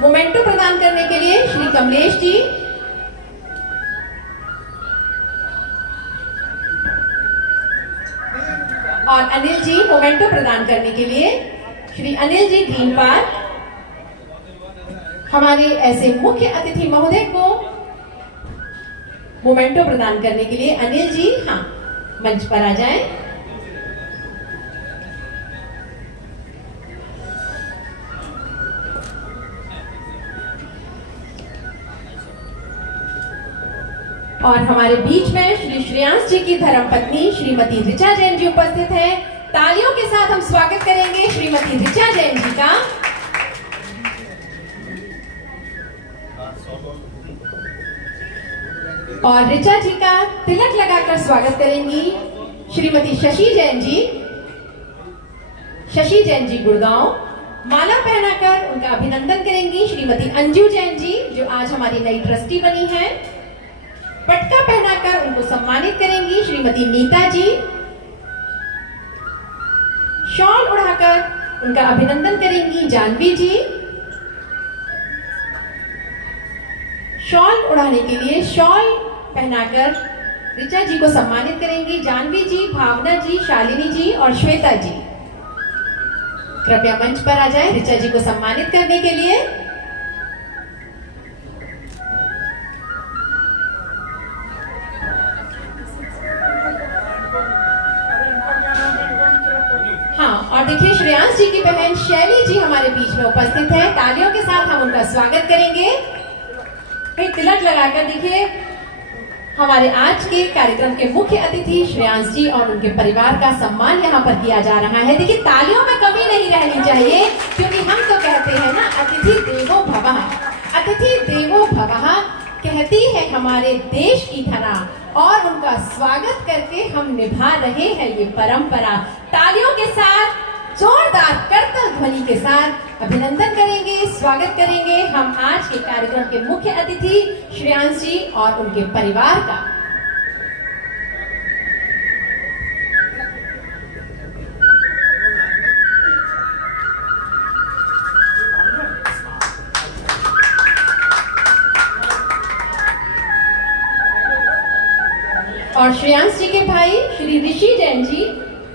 Memento प्रदान करने के लिए श्री कमलेश जी और अनिल जी मोमेंटो प्रदान करने के लिए श्री अनिल जी ग्रीन पार्क। हमारे ऐसे मुख्य अतिथि महोदय को मोमेंटो प्रदान करने के लिए अनिल जी मंच पर आ जाएं। और हमारे बीच में श्री श्रेयांश जी की धर्मपत्नी श्रीमती ऋचा जैन जी उपस्थित हैं। तालियों के साथ हम स्वागत करेंगे श्रीमती ऋचा जैन जी का। और ऋचा जी का तिलक लगाकर स्वागत करेंगी श्रीमती शशि जैन जी। शशि जैन जी गुड़गांव। माला पहनाकर उनका अभिनंदन करेंगी श्रीमती अंजू जैन जी जो आज हमारी नई ट्रस्टी बनी है। पटका पहनाकर उनको सम्मानित करेंगी श्रीमती नीता जी। शॉल उड़ाकर उनका अभिनंदन करेंगी जानवी जी। शॉल उड़ाने के लिए शॉल पहनाकर ऋचा जी को सम्मानित करेंगी जानवी जी, भावना जी, शालिनी जी और श्वेता जी। कृपया मंच पर आ जाएं ऋचा जी को सम्मानित करने के लिए। और देखिए श्रेयांश जी की बहन शैली जी हमारे बीच में उपस्थित है। तालियों के साथ हम उनका स्वागत करेंगे। तिलक लगाकर देखिए हमारे आज के कार्यक्रम के मुख्य अतिथि श्रेयांश जी और उनके परिवार का सम्मान यहाँ पर किया जा रहा है। देखिए तालियों में कमी नहीं रहनी चाहिए क्योंकि हम तो कहते हैं ना अतिथि देवो भवः। अतिथि देवो भवः कहती है हमारे देश की धरा और उनका स्वागत करके हम निभा रहे हैं ये परंपरा। तालियों के साथ जोरदार करतल ध्वनि के साथ अभिनंदन करेंगे, स्वागत करेंगे हम आज के कार्यक्रम के मुख्य अतिथि श्रेयांश जी और उनके परिवार का। और श्रेयांश जी के भाई श्री ऋषि जैन जी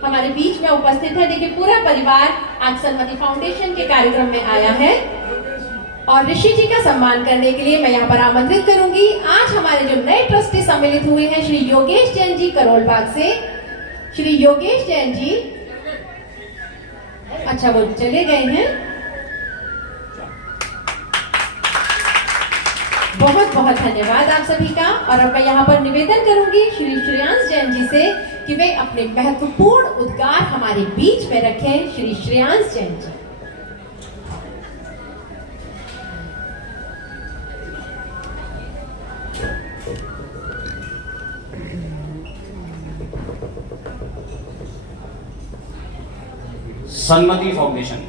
हमारे बीच में उपस्थित है। देखिए पूरा परिवार आज सन्मति फाउंडेशन के कार्यक्रम में आया है और ऋषि जी का सम्मान करने के लिए मैं यहाँ पर आमंत्रित करूंगी आज हमारे जो नए ट्रस्टी सम्मिलित हुए हैं श्री योगेश जैन जी करोलबाग से। श्री योगेश जैन जी अच्छा वो चले गए हैं। बहुत बहुत धन्यवाद आप सभी का। और अब मैं यहाँ पर निवेदन करूंगी श्री श्रेयांश जैन जी से कि वे अपने महत्वपूर्ण उद्गार हमारे बीच में रखें। श्री श्रेयांश जैन जी। सन्मति फाउंडेशन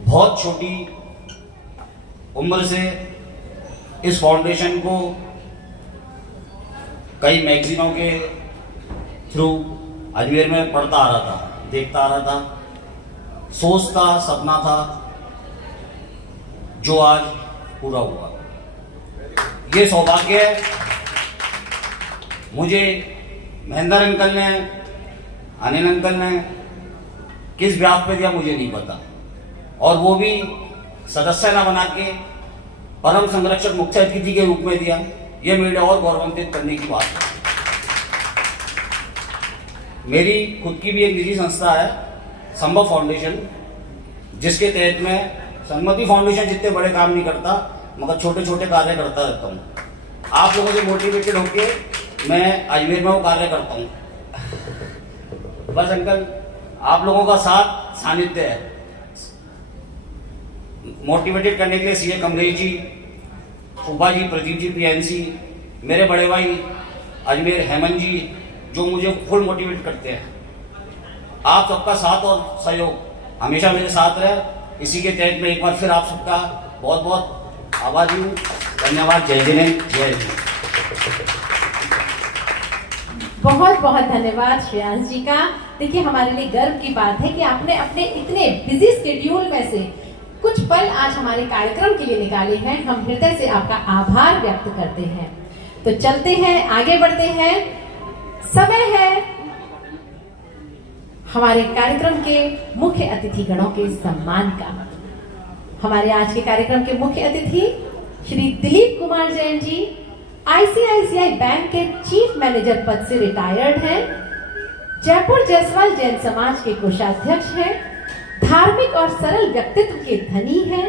बहुत छोटी उम्र से इस फाउंडेशन को कई मैगजीनों के थ्रू अजमेर में पढ़ता आ रहा था, देखता आ रहा था, सोचता सपना था जो आज पूरा हुआ। ये सौभाग्य मुझे महेंद्र अंकल ने, अनिल अंकल ने किस ब्याह पे दिया मुझे नहीं पता और वो भी सदस्य न बना के परम संरक्षक मुख्य अतिथि के रूप में दिया। ये मेरे और गौरवान्वित करने की बात है। मेरी खुद की भी एक निजी संस्था है संभव फाउंडेशन, जिसके तहत मैं सन्मति फाउंडेशन जितने बड़े काम नहीं करता मगर छोटे छोटे कार्य करता रहता हूँ। आप लोगों से मोटिवेटेड होके मैं अजमेर में वो कार्य करता हूँ। बस अंकल आप लोगों का साथ सानिध्य है। मोटिवेटेड करने के लिए सीए कमलेश जी, फूफा जी, प्रदीप जी, प्रियंसी, मेरे बड़े भाई अजमेर हेमंत जी जो मुझे फुल मोटिवेट करते हैं। आप सबका साथ और सहयोग हमेशा मेरे साथ रहे। इसी के तहत मैं एक बार फिर आप सबका बहुत बहुत आभारी हूँ। धन्यवाद। जय हिंद, जय हिंद। बहुत बहुत धन्यवाद श्रेयांश जी का। देखिए हमारे लिए गर्व की बात है कि आपने अपने इतने बिजी स्केड्यूल में से कुछ पल आज हमारे कार्यक्रम के लिए निकाले हैं, हम हृदय से आपका आभार व्यक्त करते हैं। तो चलते हैं, आगे बढ़ते हैं। समय है हमारे कार्यक्रम के मुख्य अतिथि गणों के सम्मान का। हमारे आज के कार्यक्रम के मुख्य अतिथि श्री दिलीप कुमार जैन जी आईसीआईसीआई बैंक के चीफ मैनेजर पद से रिटायर्ड हैं, जयपुर जयसवाल जैन समाज के कोषाध्यक्ष हैं, धार्मिक और सरल व्यक्तित्व के धनी हैं।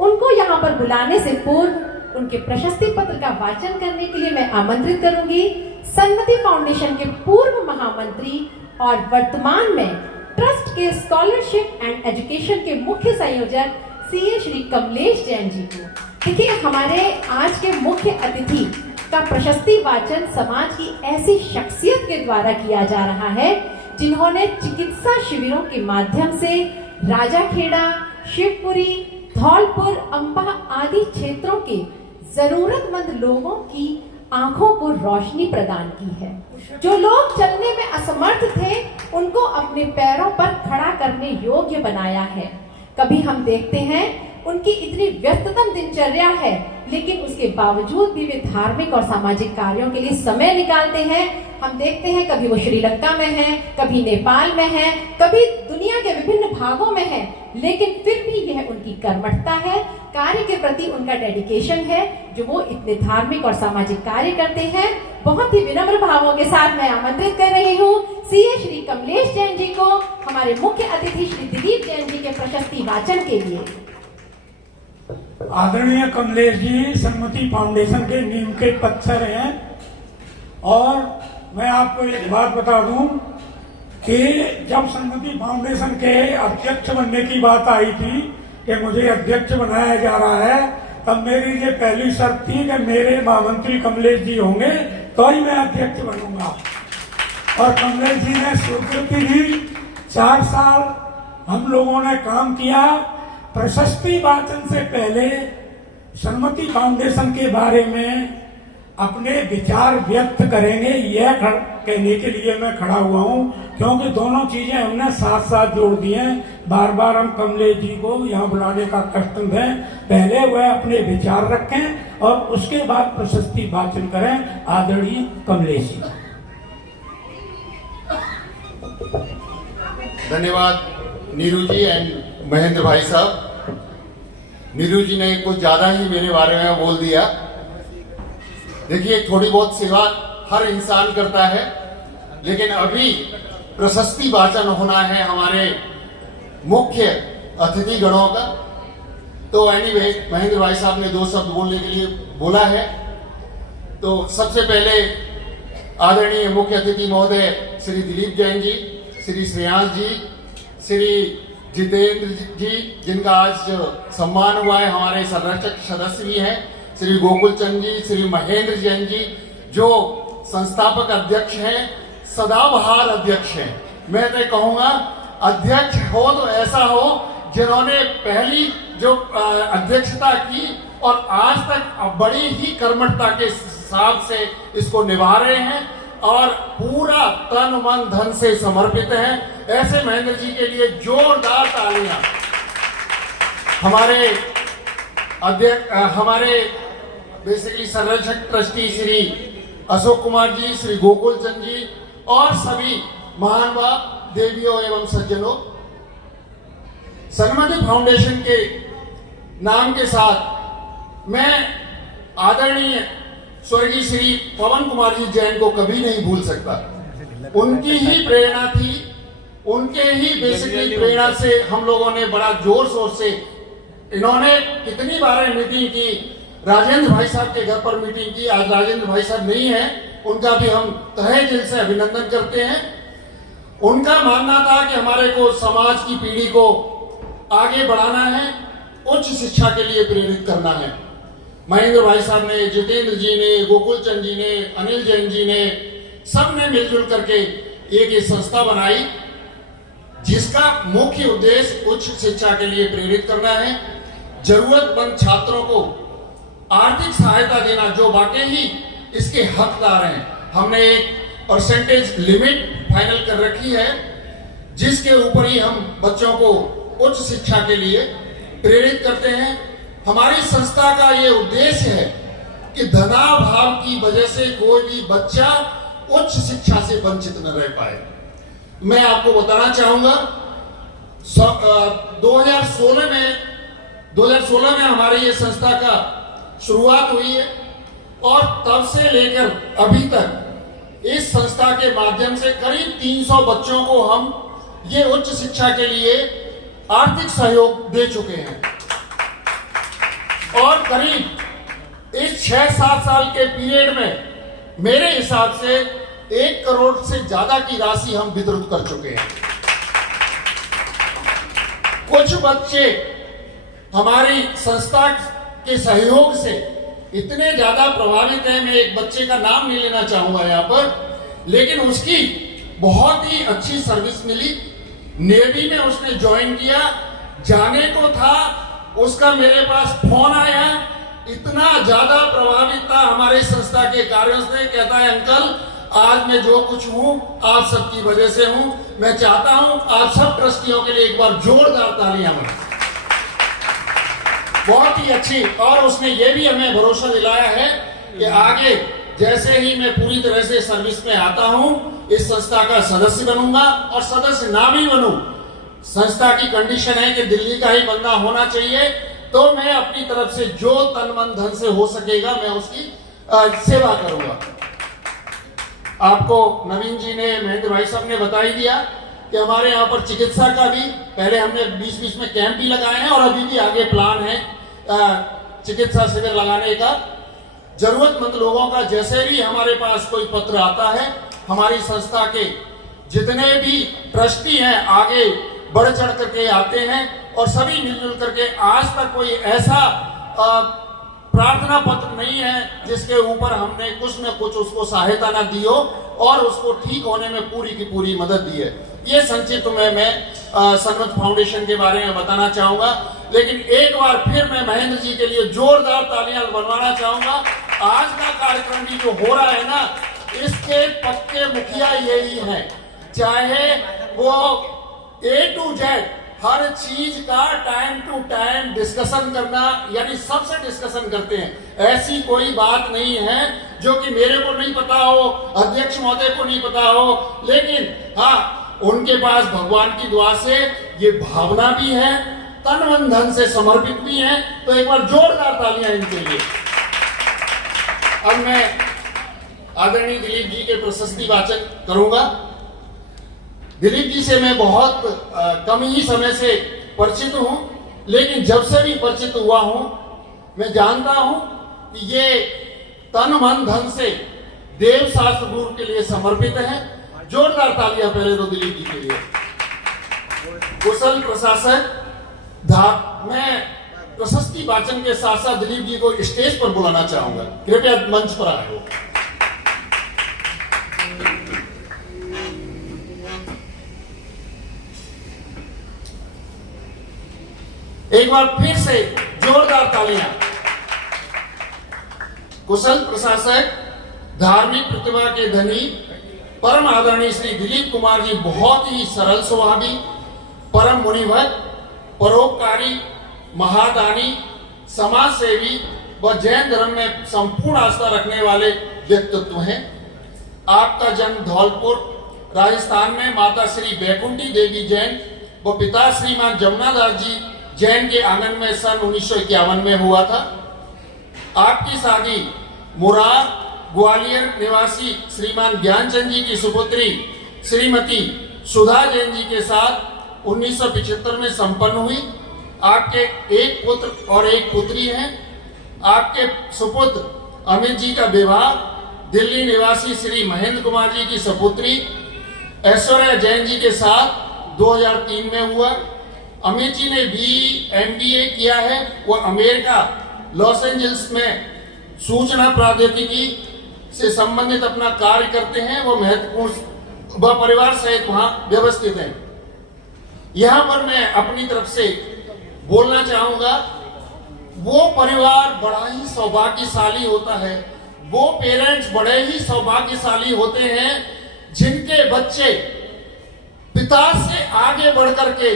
उनको यहाँ पर बुलाने से पूर्व उनके प्रशस्ति पत्र का वाचन करने के लिए मैं आमंत्रित करूंगी सन्मति फाउंडेशन के पूर्व महामंत्री और वर्तमान में ट्रस्ट के स्कॉलरशिप एंड एजुकेशन के मुख्य संयोजक सीए श्री कमलेश जैन जी को। देखिए, हमारे आज के मुख्य अतिथि का प्रशस्ति वाचन समाज की ऐसी शख्सियत के द्वारा किया जा रहा है जिन्होंने चिकित्सा शिविरों के माध्यम से राजाखेड़ा, शिवपुरी, धौलपुर, अंबा आदि क्षेत्रों के जरूरतमंद लोगों की आंखों को रोशनी प्रदान की है। जो लोग चलने में असमर्थ थे उनको अपने पैरों पर खड़ा करने योग्य बनाया है। कभी हम देखते हैं उनकी इतनी व्यस्ततम दिनचर्या है, लेकिन उसके बावजूद भी वे धार्मिक और सामाजिक कार्यों के लिए समय निकालते हैं। हम देखते हैं कभी वो श्रीलंका में हैं, कभी नेपाल में हैं, कभी दुनिया के विभिन्न भागों में हैं, लेकिन फिर भी यह उनकी कर्मठता है, कार्य के प्रति उनका डेडिकेशन है, जो वो इतने धार्मिक और सामाजिक कार्य करते हैं। बहुत ही विनम्र भावों के साथ मैं आमंत्रित कर रही हूँ सीए श्री कमलेश जैन जी को हमारे मुख्य अतिथि श्री दिलीप जैन जी के प्रशस्ति वाचन के लिए। आदरणीय कमलेश जी सन्मति फाउंडेशन के नीम के पत्थर हैं, और मैं आपको एक बात बता दूं कि जब सन्मति फाउंडेशन के अध्यक्ष बनने की बात आई थी कि मुझे अध्यक्ष बनाया जा रहा है, तब मेरी ये पहली शर्त थी कि मेरे महामंत्री कमलेश जी होंगे तो ही मैं अध्यक्ष बनूंगा। और कमलेश जी ने स्वीकृति दी। 4 साल हम लोगों ने काम किया। प्रशस्ति वाचन से पहले सन्मति फाउंडेशन के बारे में अपने विचार व्यक्त करेंगे, यह कहने के लिए मैं खड़ा हुआ हूं, क्योंकि दोनों चीजें हमने साथ साथ जोड़ दी हैं। बार बार हम कमलेश जी को यहाँ बुलाने का कष्ट है, पहले वह अपने विचार रखें और उसके बाद प्रशस्ति वाचन करें। आदरणीय कमलेश जी। धन्यवाद नीरू जी एंड महेंद्र भाई साहब। नीरू जी ने कुछ ज्यादा ही मेरे बारे में बोल दिया। देखिए, थोड़ी बहुत सेवा हर इंसान करता है, लेकिन अभी प्रशस्ति वाचन होना है हमारे मुख्य अतिथि गणों का। तो एनीवे, महेंद्र भाई साहब ने 2 शब्द बोलने के लिए बोला है। तो सबसे पहले आदरणीय मुख्य अतिथि महोदय श्री दिलीप जैन जी, श्री श्रेयांश जी, श्री जितेंद्र जी, जिनका आज सम्मान हुआ है, हमारे संरक्षक सदस्य भी हैं, श्री गोकुल चंद जी, श्री महेंद्र जैन जी, जो संस्थापक अध्यक्ष हैं, सदाबहार अध्यक्ष हैं। मैं तो कहूंगा अध्यक्ष हो तो ऐसा हो जिन्होंने पहली जो अध्यक्षता की और आज तक बड़ी ही कर्मठता के साथ से इसको निभा रहे हैं और पूरा तन मन धन से समर्पित हैं। ऐसे महेंद्र जी के लिए जोरदार तालियां। हमारे अध्यक्ष, हमारे बेसिकली संरक्षक ट्रस्टी श्री अशोक कुमार जी, श्री गोकुल चंद जी और सभी महानुभाव देवियों एवं सज्जनों, सन्मति फाउंडेशन के नाम के साथ मैं आदरणीय स्वर्गीय श्री पवन कुमार जी जैन को कभी नहीं भूल सकता। उनकी ही प्रेरणा थी, उनके ही बेसिकली प्रेरणा से हम लोगों ने बड़ा जोर शोर से, इन्होंने कितनी बार मीटिंग की, राजेंद्र भाई साहब के घर पर मीटिंग की। आज राजेंद्र भाई साहब नहीं है, उनका भी हम तहे दिल से अभिनंदन करते हैं। उनका मानना था कि हमारे को समाज की पीढ़ी को आगे बढ़ाना है, उच्च शिक्षा के लिए प्रेरित करना है। महेंद्र भाई साहब ने, जितेंद्र जी ने, गोकुल चंद जी ने, अनिल जैन जी ने, सब ने मिलजुल करके एक संस्था बनाई जिसका मुख्य उद्देश्य उच्च शिक्षा के लिए प्रेरित करना है, जरूरतमंद छात्रों को आर्थिक सहायता देना जो वाकई ही इसके हकदार हैं। हमने एक परसेंटेज लिमिट फाइनल कर रखी है जिसके ऊपर ही हम बच्चों को उच्च शिक्षा के लिए प्रेरित करते हैं। हमारी संस्था का ये उद्देश्य है कि धनाभाव की वजह से कोई भी बच्चा उच्च शिक्षा से वंचित न रह पाए। मैं आपको बताना चाहूंगा 2016 में हमारी ये संस्था का शुरुआत हुई है और तब से लेकर अभी तक इस संस्था के माध्यम से करीब 300 बच्चों को हम ये उच्च शिक्षा के लिए आर्थिक सहयोग दे चुके हैं और करीब इस 6-7 साल के पीरियड में मेरे हिसाब से 1 करोड़ से ज्यादा की राशि हम वितरित कर चुके हैं। कुछ बच्चे हमारी संस्था के सहयोग से इतने ज्यादा प्रभावित हैं, मैं एक बच्चे का नाम नहीं लेना चाहूंगा यहां पर, लेकिन उसकी बहुत ही अच्छी सर्विस मिली। नेवी में उसने ज्वाइन किया, जाने को था, उसका मेरे पास फोन आया, इतना ज्यादा प्रभावित था हमारी संस्था के कार्यों से। कहता है अंकल आज मैं जो कुछ हूं आप सबकी वजह से हूं। मैं चाहता हूं आप सब ट्रस्टियों के लिए एक बार जोरदार तालियां बजाएं। बहुत ही अच्छी। और उसने ये भी हमें भरोसा दिलाया है कि आगे जैसे ही मैं पूरी तरह से सर्विस में आता हूं इस संस्था का सदस्य बनूंगा, और सदस्य ना भी बनूं, संस्था की कंडीशन है कि दिल्ली का ही बंदा होना चाहिए, तो मैं अपनी तरफ से जो तन मन धन से हो सकेगा मैं उसकी सेवा करूंगा। आपको नवीन जी ने, महेंद्र भाई साहब ने बता ही दिया कि हमारे यहाँ पर चिकित्सा का भी पहले हमने बीच में कैंप भी लगाए हैं और अभी भी आगे प्लान है चिकित्सा शिविर लगाने का। जरूरतमंद लोगों का जैसे भी हमारे पास कोई पत्र आता है, हमारी संस्था के जितने भी ट्रस्टी हैं आगे बढ़ चढ़ करके आते हैं और सभी मिलजुल करके, आज तक कोई ऐसा प्रार्थना पत्र नहीं है जिसके ऊपर हमने कुछ न कुछ उसको सहायता ना दी हो और उसको ठीक होने में पूरी की पूरी मदद दी है। ये संक्षिप्त में मैं सन्मत फाउंडेशन के बारे में बताना चाहूंगा। लेकिन एक बार फिर मैं महेंद्र जी के लिए जोरदार तालियां बनवाना चाहूंगा। आज का कार्यक्रम भी जो हो रहा है ना, इसके पक्के मुखिया यही हैं, चाहे वो A to Z हर चीज का टाइम टू टाइम डिस्कशन करना, यानी सबसे डिस्कशन करते हैं। ऐसी कोई बात नहीं है जो कि मेरे को नहीं पता हो, अध्यक्ष महोदय को नहीं पता हो, लेकिन हाँ उनके पास भगवान की दुआ से ये भावना भी है, तन मन धन से समर्पित भी है। तो एक बार जोरदार तालियां इनके लिए। अब मैं आदरणीय दिलीप जी के प्रशस्ति वाचन करूंगा। दिलीप जी से मैं बहुत कम ही समय से परिचित हूं, लेकिन जब से भी परिचित हुआ हूं मैं जानता हूं कि ये तन मन धन से देव शास्त्र गुरु के लिए समर्पित है। जोरदार तालियां पहले तो दिलीप जी के लिए। कुशल प्रशासक। मैं प्रशस्ति वाचन के साथ साथ दिलीप जी को स्टेज पर बुलाना चाहूंगा, कृपया मंच पर आए हो। एक बार फिर से जोरदार तालियां। कुशल प्रशासक, धार्मिक प्रतिभा के धनी, परम आदरणीय श्री दिलीप कुमार जी बहुत ही सरल स्वभावी, परम मुनिभक्त, परोपकारी, महादानी, समाज सेवी व जैन धर्म में संपूर्ण आस्था रखने वाले व्यक्तित्व हैं। आपका जन्म धौलपुर राजस्थान में माता श्री बैकुंठी देवी जैन व पिता श्रीमान जमुनादास जी जैन के आंगन में सन 1951 में हुआ था। आपकी शादी मुरार ग्वालियर निवासी श्रीमान ज्ञानचंद जी की सुपुत्री श्रीमती सुधा जैन जी के साथ 1975 में संपन्न हुई। आपके एक पुत्र और एक पुत्री हैं। आपके सुपुत्र अमित जी का विवाह दिल्ली निवासी श्री महेंद्र कुमार जी की सपुत्री ऐश्वर्या जैन जी के साथ 2003 में हुआ। अमित जी ने MBA किया है, वो अमेरिका लॉस एंजल्स में सूचना प्रौद्योगिकी से संबंधित अपना कार्य करते हैं। वो महत्वपूर्ण व परिवार सहित वहां व्यवस्थित हैं। यहां पर मैं अपनी तरफ से बोलना चाहूंगा, वो परिवार बड़ा ही सौभाग्यशाली होता है, वो पेरेंट्स बड़े ही सौभाग्यशाली होते हैं जिनके बच्चे पिता से आगे बढ़ करके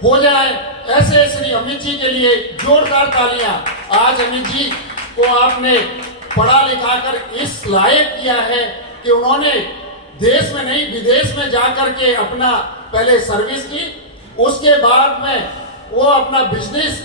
हो जाए ऐसे श्री अमित जी के लिए जोरदार तालियां। आज अमित जी को आपने पढ़ा लिखा कर इस लायक किया है कि उन्होंने देश में नहीं विदेश में जाकर के अपना पहले सर्विस की, उसके बाद में वो अपना बिजनेस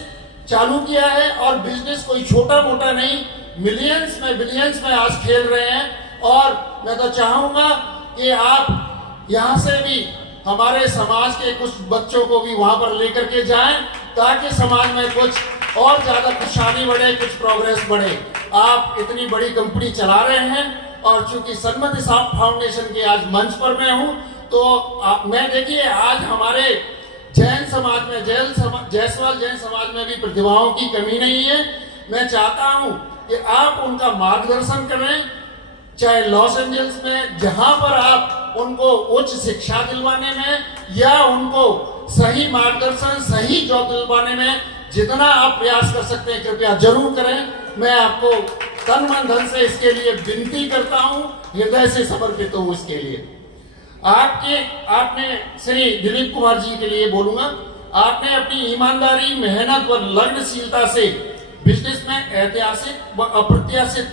चालू किया है और बिजनेस कोई छोटा मोटा नहीं, मिलियंस में बिलियंस में आज खेल रहे हैं। और मैं तो चाहूंगा कि आप यहाँ से भी हमारे समाज के कुछ बच्चों को भी वहां पर लेकर के जाएं ताकि समाज में कुछ और ज्यादा खुशहाली बढ़े, कुछ प्रोग्रेस बढ़े। आप इतनी बड़ी कंपनी चला रहे हैं और चूंकि सन्मति फाउंडेशन के आज मंच पर मैं हूं तो मैं देखिए आज हमारे जैन समाज में जायसवाल जैन समाज में भी प्रतिभाओं की कमी नहीं है। मैं चाहता हूं कि आप उनका मार्गदर्शन करें, चाहे लॉस एंजल्स में जहां पर आप उनको उच्च शिक्षा दिलवाने में या उनको सही मार्गदर्शन सही जॉब दिलवाने में जितना आप प्रयास कर सकते हैं कृपया जरूर करें। मैं आपको तन मन धन से इसके लिए विनती करता हूं, हृदय से समर्पित हूं इसके लिए। आपने श्री दिलीप कुमार जी के लिए बोलूंगा, आपने अपनी ईमानदारी, मेहनत व लगनशीलता से बिजनेस में ऐतिहासिक व अप्रत्याशित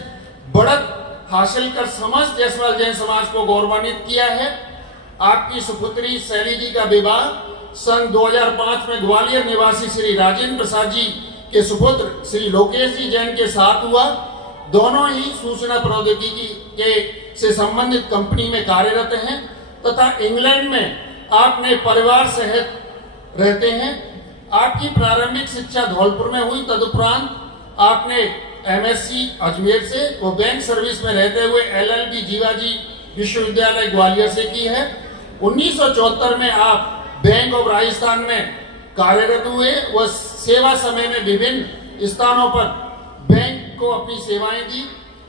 बढ़त हासिल कर समस्त जायसवाल जैन समाज को गौरवान्वित किया है। आपकी सुपुत्री शैली जी का विवाह सन 2005 में ग्वालियर निवासी श्री राजेंद्र प्रसाद जी के सुपुत्र श्री लोकेश जी जैन के साथ हुआ। दोनों ही सूचना प्रौद्योगिकी के से संबंधित कंपनी में कार्यरत हैं तथा इंग्लैंड में आपने परिवार सहित रहते हैं। आपकी प्रारंभिक शिक्षा धौलपुर में हुई, तदुपरांत आपने एमएससी अजमेर से वो बैंक सर्विस में रहते हुए एलएलबी जीवाजी विश्वविद्यालय ग्वालियर से की है। 1974 में आप बैंक ऑफ राजस्थान में कार्यरत हुए। वह सेवा समय में विभिन्न स्थानों पर बैंक को अपनी सेवाएं दी।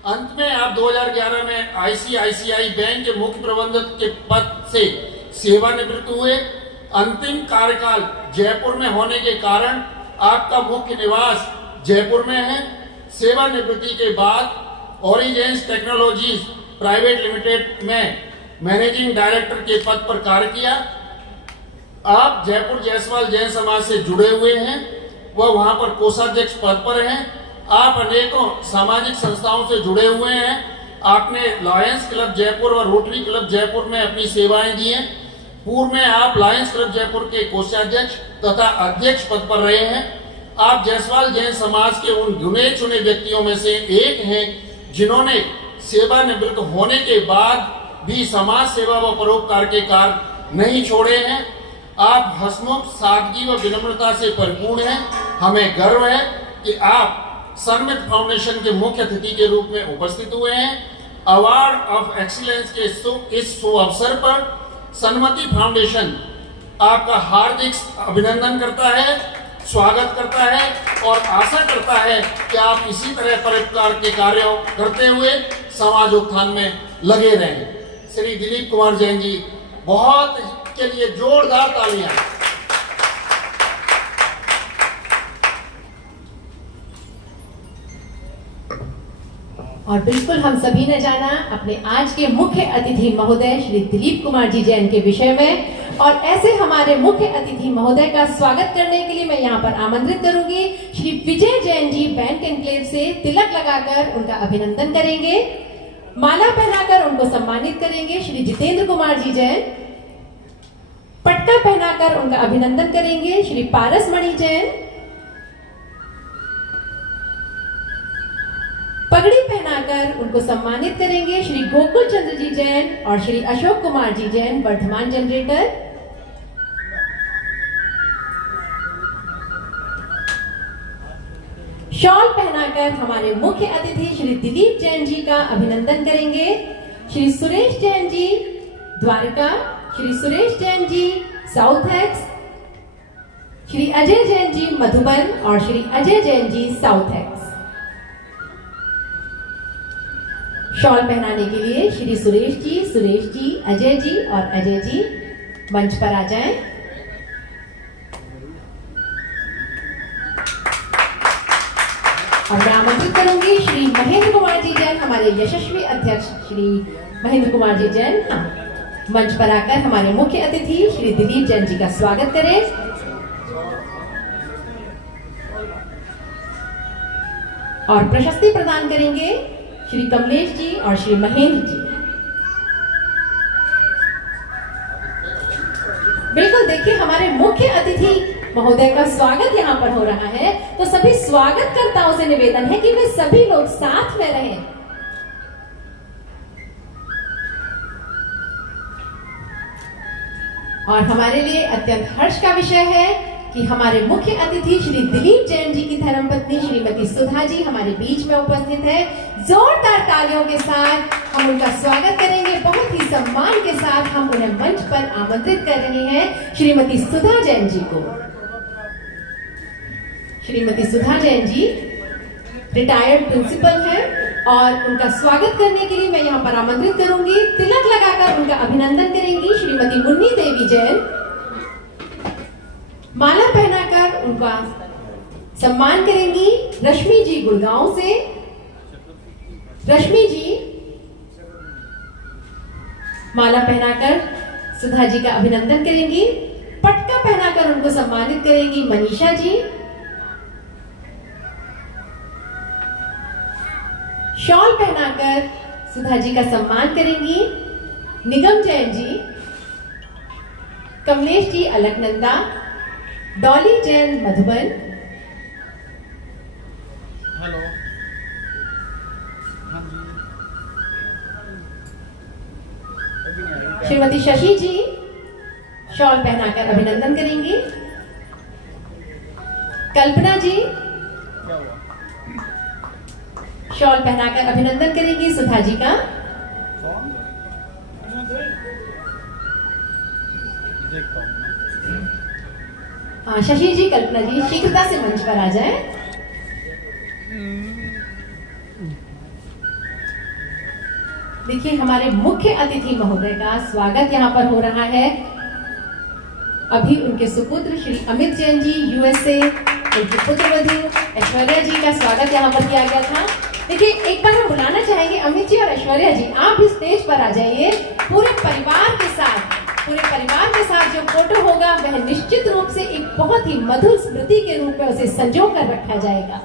अंत में आप 2011 में आईसीआईसीआई बैंक के मुख्य प्रबंधक के पद से सेवानिवृत्त हुए। अंतिम कार्यकाल जयपुर में होने के कारण आपका मुख्य निवास जयपुर में है। सेवानिवृत्ति के बाद ओरिजेंस टेक्नोलॉजीज प्राइवेट लिमिटेड में मैनेजिंग डायरेक्टर के पद पर कार्य किया। आप जयपुर जायसवाल जैन समाज से जुड़े हुए हैं, वह वहां पर कोषाध्यक्ष पद पर हैं। आप अनेकों सामाजिक संस्थाओं से जुड़े हुए हैं। आपने लायंस क्लब जयपुर और रोटरी क्लब जयपुर में अपनी सेवाएं दी हैं। पूर्व में आप लायंस क्लब जयपुर के कोषाध्यक्ष तथा अध्यक्ष पद पर रहे हैं। आप जायसवाल जैन समाज के उन गिने चुने व्यक्तियों में से एक हैं जिन्होंने सेवानिवृत्त होने के बाद भी समाज सेवा व परोपकार के कार्य नहीं छोड़े हैं। आप हंसमुख, सादगी व विनम्रता से परिपूर्ण हैं। हमें गर्व है कि आप सन्मति फाउंडेशन के मुख्य अतिथि के रूप में उपस्थित हुए हैं। अवार्ड ऑफ एक्सीलेंस के इस शुभ अवसर पर सन्मति फाउंडेशन आपका हार्दिक अभिनंदन करता है, स्वागत करता है और आशा करता है कि आप इसी तरह परोपकार के कार्यों करते हुए समाज उत्थान में लगे रहें। श्री दिलीप कुमार जैन जी, बहुत के लिए जोरदार तालियां। और बिल्कुल हम सभी ने जाना अपने आज के मुख्य अतिथि महोदय श्री दिलीप कुमार जी जैन के विषय में, और ऐसे हमारे मुख्य अतिथि महोदय का स्वागत करने के लिए मैं यहाँ पर आमंत्रित करूंगी श्री विजय जैन जी बैंक एनक्लेव से। तिलक लगाकर उनका अभिनंदन करेंगे, माला पहनाकर उनको सम्मानित करेंगे श्री जितेंद्र कुमार जी जैन। पटका पहनाकर उनका अभिनंदन करेंगे श्री पारस मणि जैन। पगड़ी पहनाकर उनको सम्मानित करेंगे श्री गोकुल चंद्र जी जैन और श्री अशोक कुमार जी जैन, वर्धमान जनरेटर। शॉल पहनाकर हमारे मुख्य अतिथि श्री दिलीप जैन जी का अभिनंदन करेंगे श्री सुरेश जैन जी द्वारका, श्री सुरेश जैन जी साउथ एक्स, श्री अजय जैन जी मधुबन और Shri Ajay Jain ji south x. Shawl पहनाने के लिए श्री सुरेश जी, अजय जी और अजय जी मंच पर आ जाएं। और मैं आमंत्रित करूंगी श्री महेंद्र कुमार जी जैन, हमारे यशस्वी अध्यक्ष श्री महेंद्र कुमार जी जैन मंच पर आकर हमारे मुख्य अतिथि श्री दिलीप जैन जी का स्वागत करें। और प्रशस्ति प्रदान करेंगे श्री कमलेश जी और श्री महेंद्र जी। बिल्कुल, देखिए हमारे मुख्य अतिथि महोदय का स्वागत यहाँ पर हो रहा है, तो सभी स्वागतकर्ताओं से निवेदन है कि वे सभी लोग साथ में रहें। और हमारे लिए अत्यंत हर्ष का विषय है कि हमारे मुख्य अतिथि श्री दिलीप जैन जी की धर्मपत्नी श्रीमती सुधा जी हमारे बीच में उपस्थित है। जोरदार तालियों के साथ हम उनका स्वागत करेंगे। बहुत ही सम्मान के साथ हम उन्हें मंच पर आमंत्रित कर रहे हैं श्रीमती सुधा जैन जी को। श्रीमती सुधा जैन जी रिटायर्ड प्रिंसिपल हैं और उनका स्वागत करने के लिए मैं यहाँ पर आमंत्रित करूंगी। तिलक लगाकर उनका अभिनंदन करेंगी श्रीमती मुन्नी देवी जैन। माला पहनाकर उनका सम्मान करेंगी रश्मि जी गुड़गांव से। रश्मि जी माला पहनाकर सुधा जी का अभिनंदन करेंगी। पटका पहनाकर उनको सम्मानित करेंगी मनीषा जी। शॉल पहनाकर सुधा जी का सम्मान करेंगी निगम जैन जी। कमलेश जी अलकनंदा। डॉली जैन मधुबन। हेलो। श्रीमती शशि जी शॉल पहनाकर अभिनंदन करेंगी। कल्पना जी शॉल पहनाकर अभिनंदन करेंगी सुधा जी का। शशि जी, कल्पना जी शीघ्रता से मंच पर आ जाएं। देखिए हमारे मुख्य अतिथि महोदय का स्वागत यहाँ पर हो रहा है। अभी उनके सुपुत्र श्री अमित जैन जी यूएसए, उनकी पुत्रवधू ऐश्वर्या जी का स्वागत यहाँ पर किया गया था। देखिए एक बार हम बुलाना चाहेंगे अमित जी और ऐश्वर्या जी, आप भी स्टेज पर आ जाइए। पूरे परिवार के साथ जो फोटो होगा वह निश्चित रूप से एक बहुत ही मधुर स्मृति के रूप में उसे संजो कर रखा जाएगा।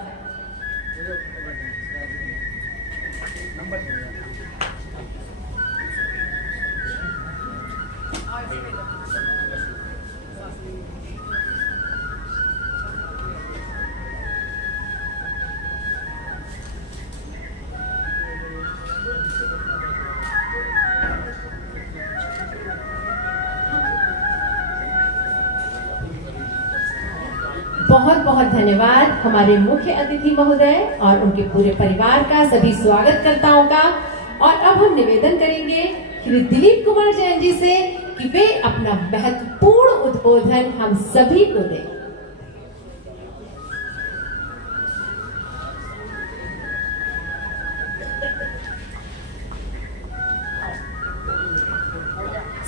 बहुत बहुत धन्यवाद हमारे मुख्य अतिथि महोदय और उनके पूरे परिवार का, सभी स्वागतकर्ताओं का। और अब हम निवेदन करेंगे श्री दिलीप कुमार जैन जी से कि वे अपना महत्वपूर्ण उद्बोधन हम सभी को दें।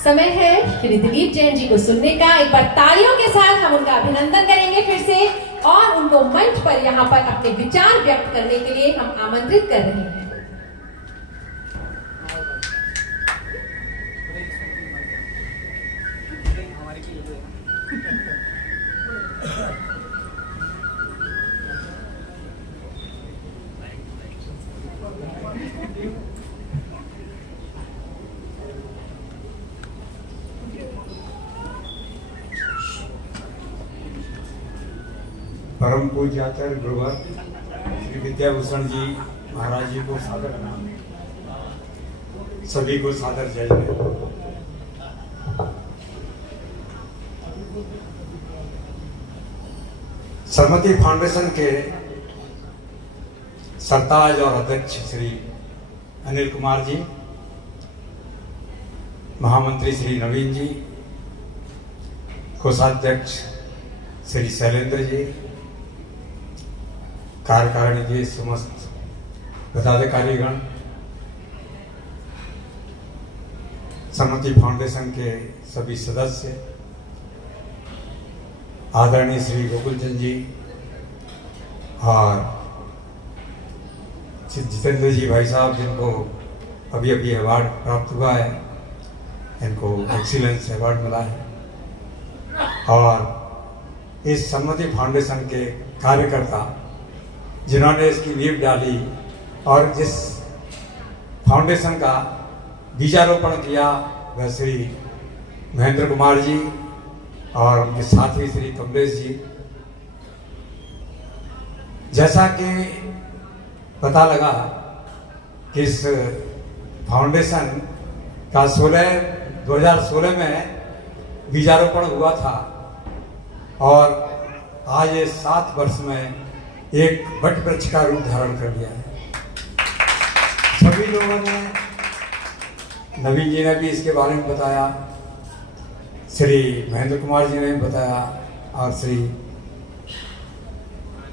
समय है श्री दिलीप जैन जी को सुनने का। एक बार तालियों के साथ हम उनका अभिनंदन करेंगे फिर से, और उनको मंच पर यहाँ पर अपने विचार व्यक्त करने के लिए हम आमंत्रित कर रहे हैं। परम पूज्य आचार्य गुरुवर श्री विद्याभूषण जी महाराज जी को सादर प्रणाम, सभी को सादर जय जय। सरमती फाउंडेशन के सरताज और अध्यक्ष श्री अनिल कुमार जी, महामंत्री श्री नवीन जी, कोषाध्यक्ष श्री शैलेंद्र जी, कार्यकारिणी जी, समस्त पदाधिकारीगण, सरमती फाउंडेशन के सभी सदस्य, आदरणीय श्री गोकुल चंद जी और श्री जितेंद्र जी भाई साहब, जिनको अभी अभी अवार्ड प्राप्त हुआ है, इनको एक्सीलेंस अवार्ड मिला है, और इस सरमती फाउंडेशन के कार्यकर्ता जिन्होंने इसकी नींव डाली और जिस फाउंडेशन का बीजारोपण किया वह श्री महेंद्र कुमार जी और उनके साथी श्री कमलेश जी। जैसा कि पता लगा कि इस फाउंडेशन का 2016 में बीजारोपण हुआ था और आज ये 7 वर्ष में एक वट वृक्ष का रूप धारण कर लिया है। सभी लोगों ने, नवीन जी ने भी इसके बारे में बताया, श्री महेंद्र कुमार जी ने भी बताया और श्री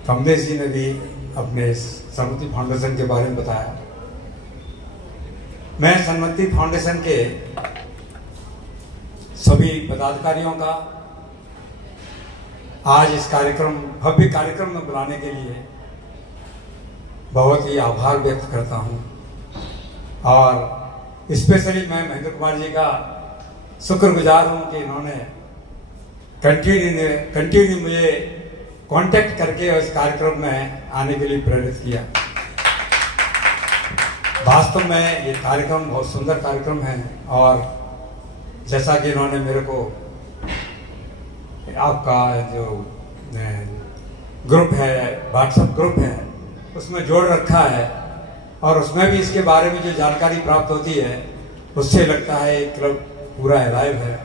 कमलेश जी ने भी अपने सन्मति फाउंडेशन के बारे में बताया। मैं सन्मति फाउंडेशन के सभी पदाधिकारियों का आज इस भव्य कार्यक्रम में बुलाने के लिए बहुत ही आभार व्यक्त करता हूं और स्पेशली मैं महेंद्र कुमार जी का शुक्रगुजार हूं कि इन्होंने कंटिन्यू मुझे कांटेक्ट करके इस कार्यक्रम में आने के लिए प्रेरित किया। वास्तव में ये कार्यक्रम बहुत सुंदर कार्यक्रम है और जैसा कि इन्होंने मेरे को आपका जो ग्रुप है, व्हाट्सएप ग्रुप है, उसमें जोड़ रखा है और उसमें भी इसके बारे में जो जानकारी प्राप्त होती है उससे लगता है एक क्लब पूरा अलाइव है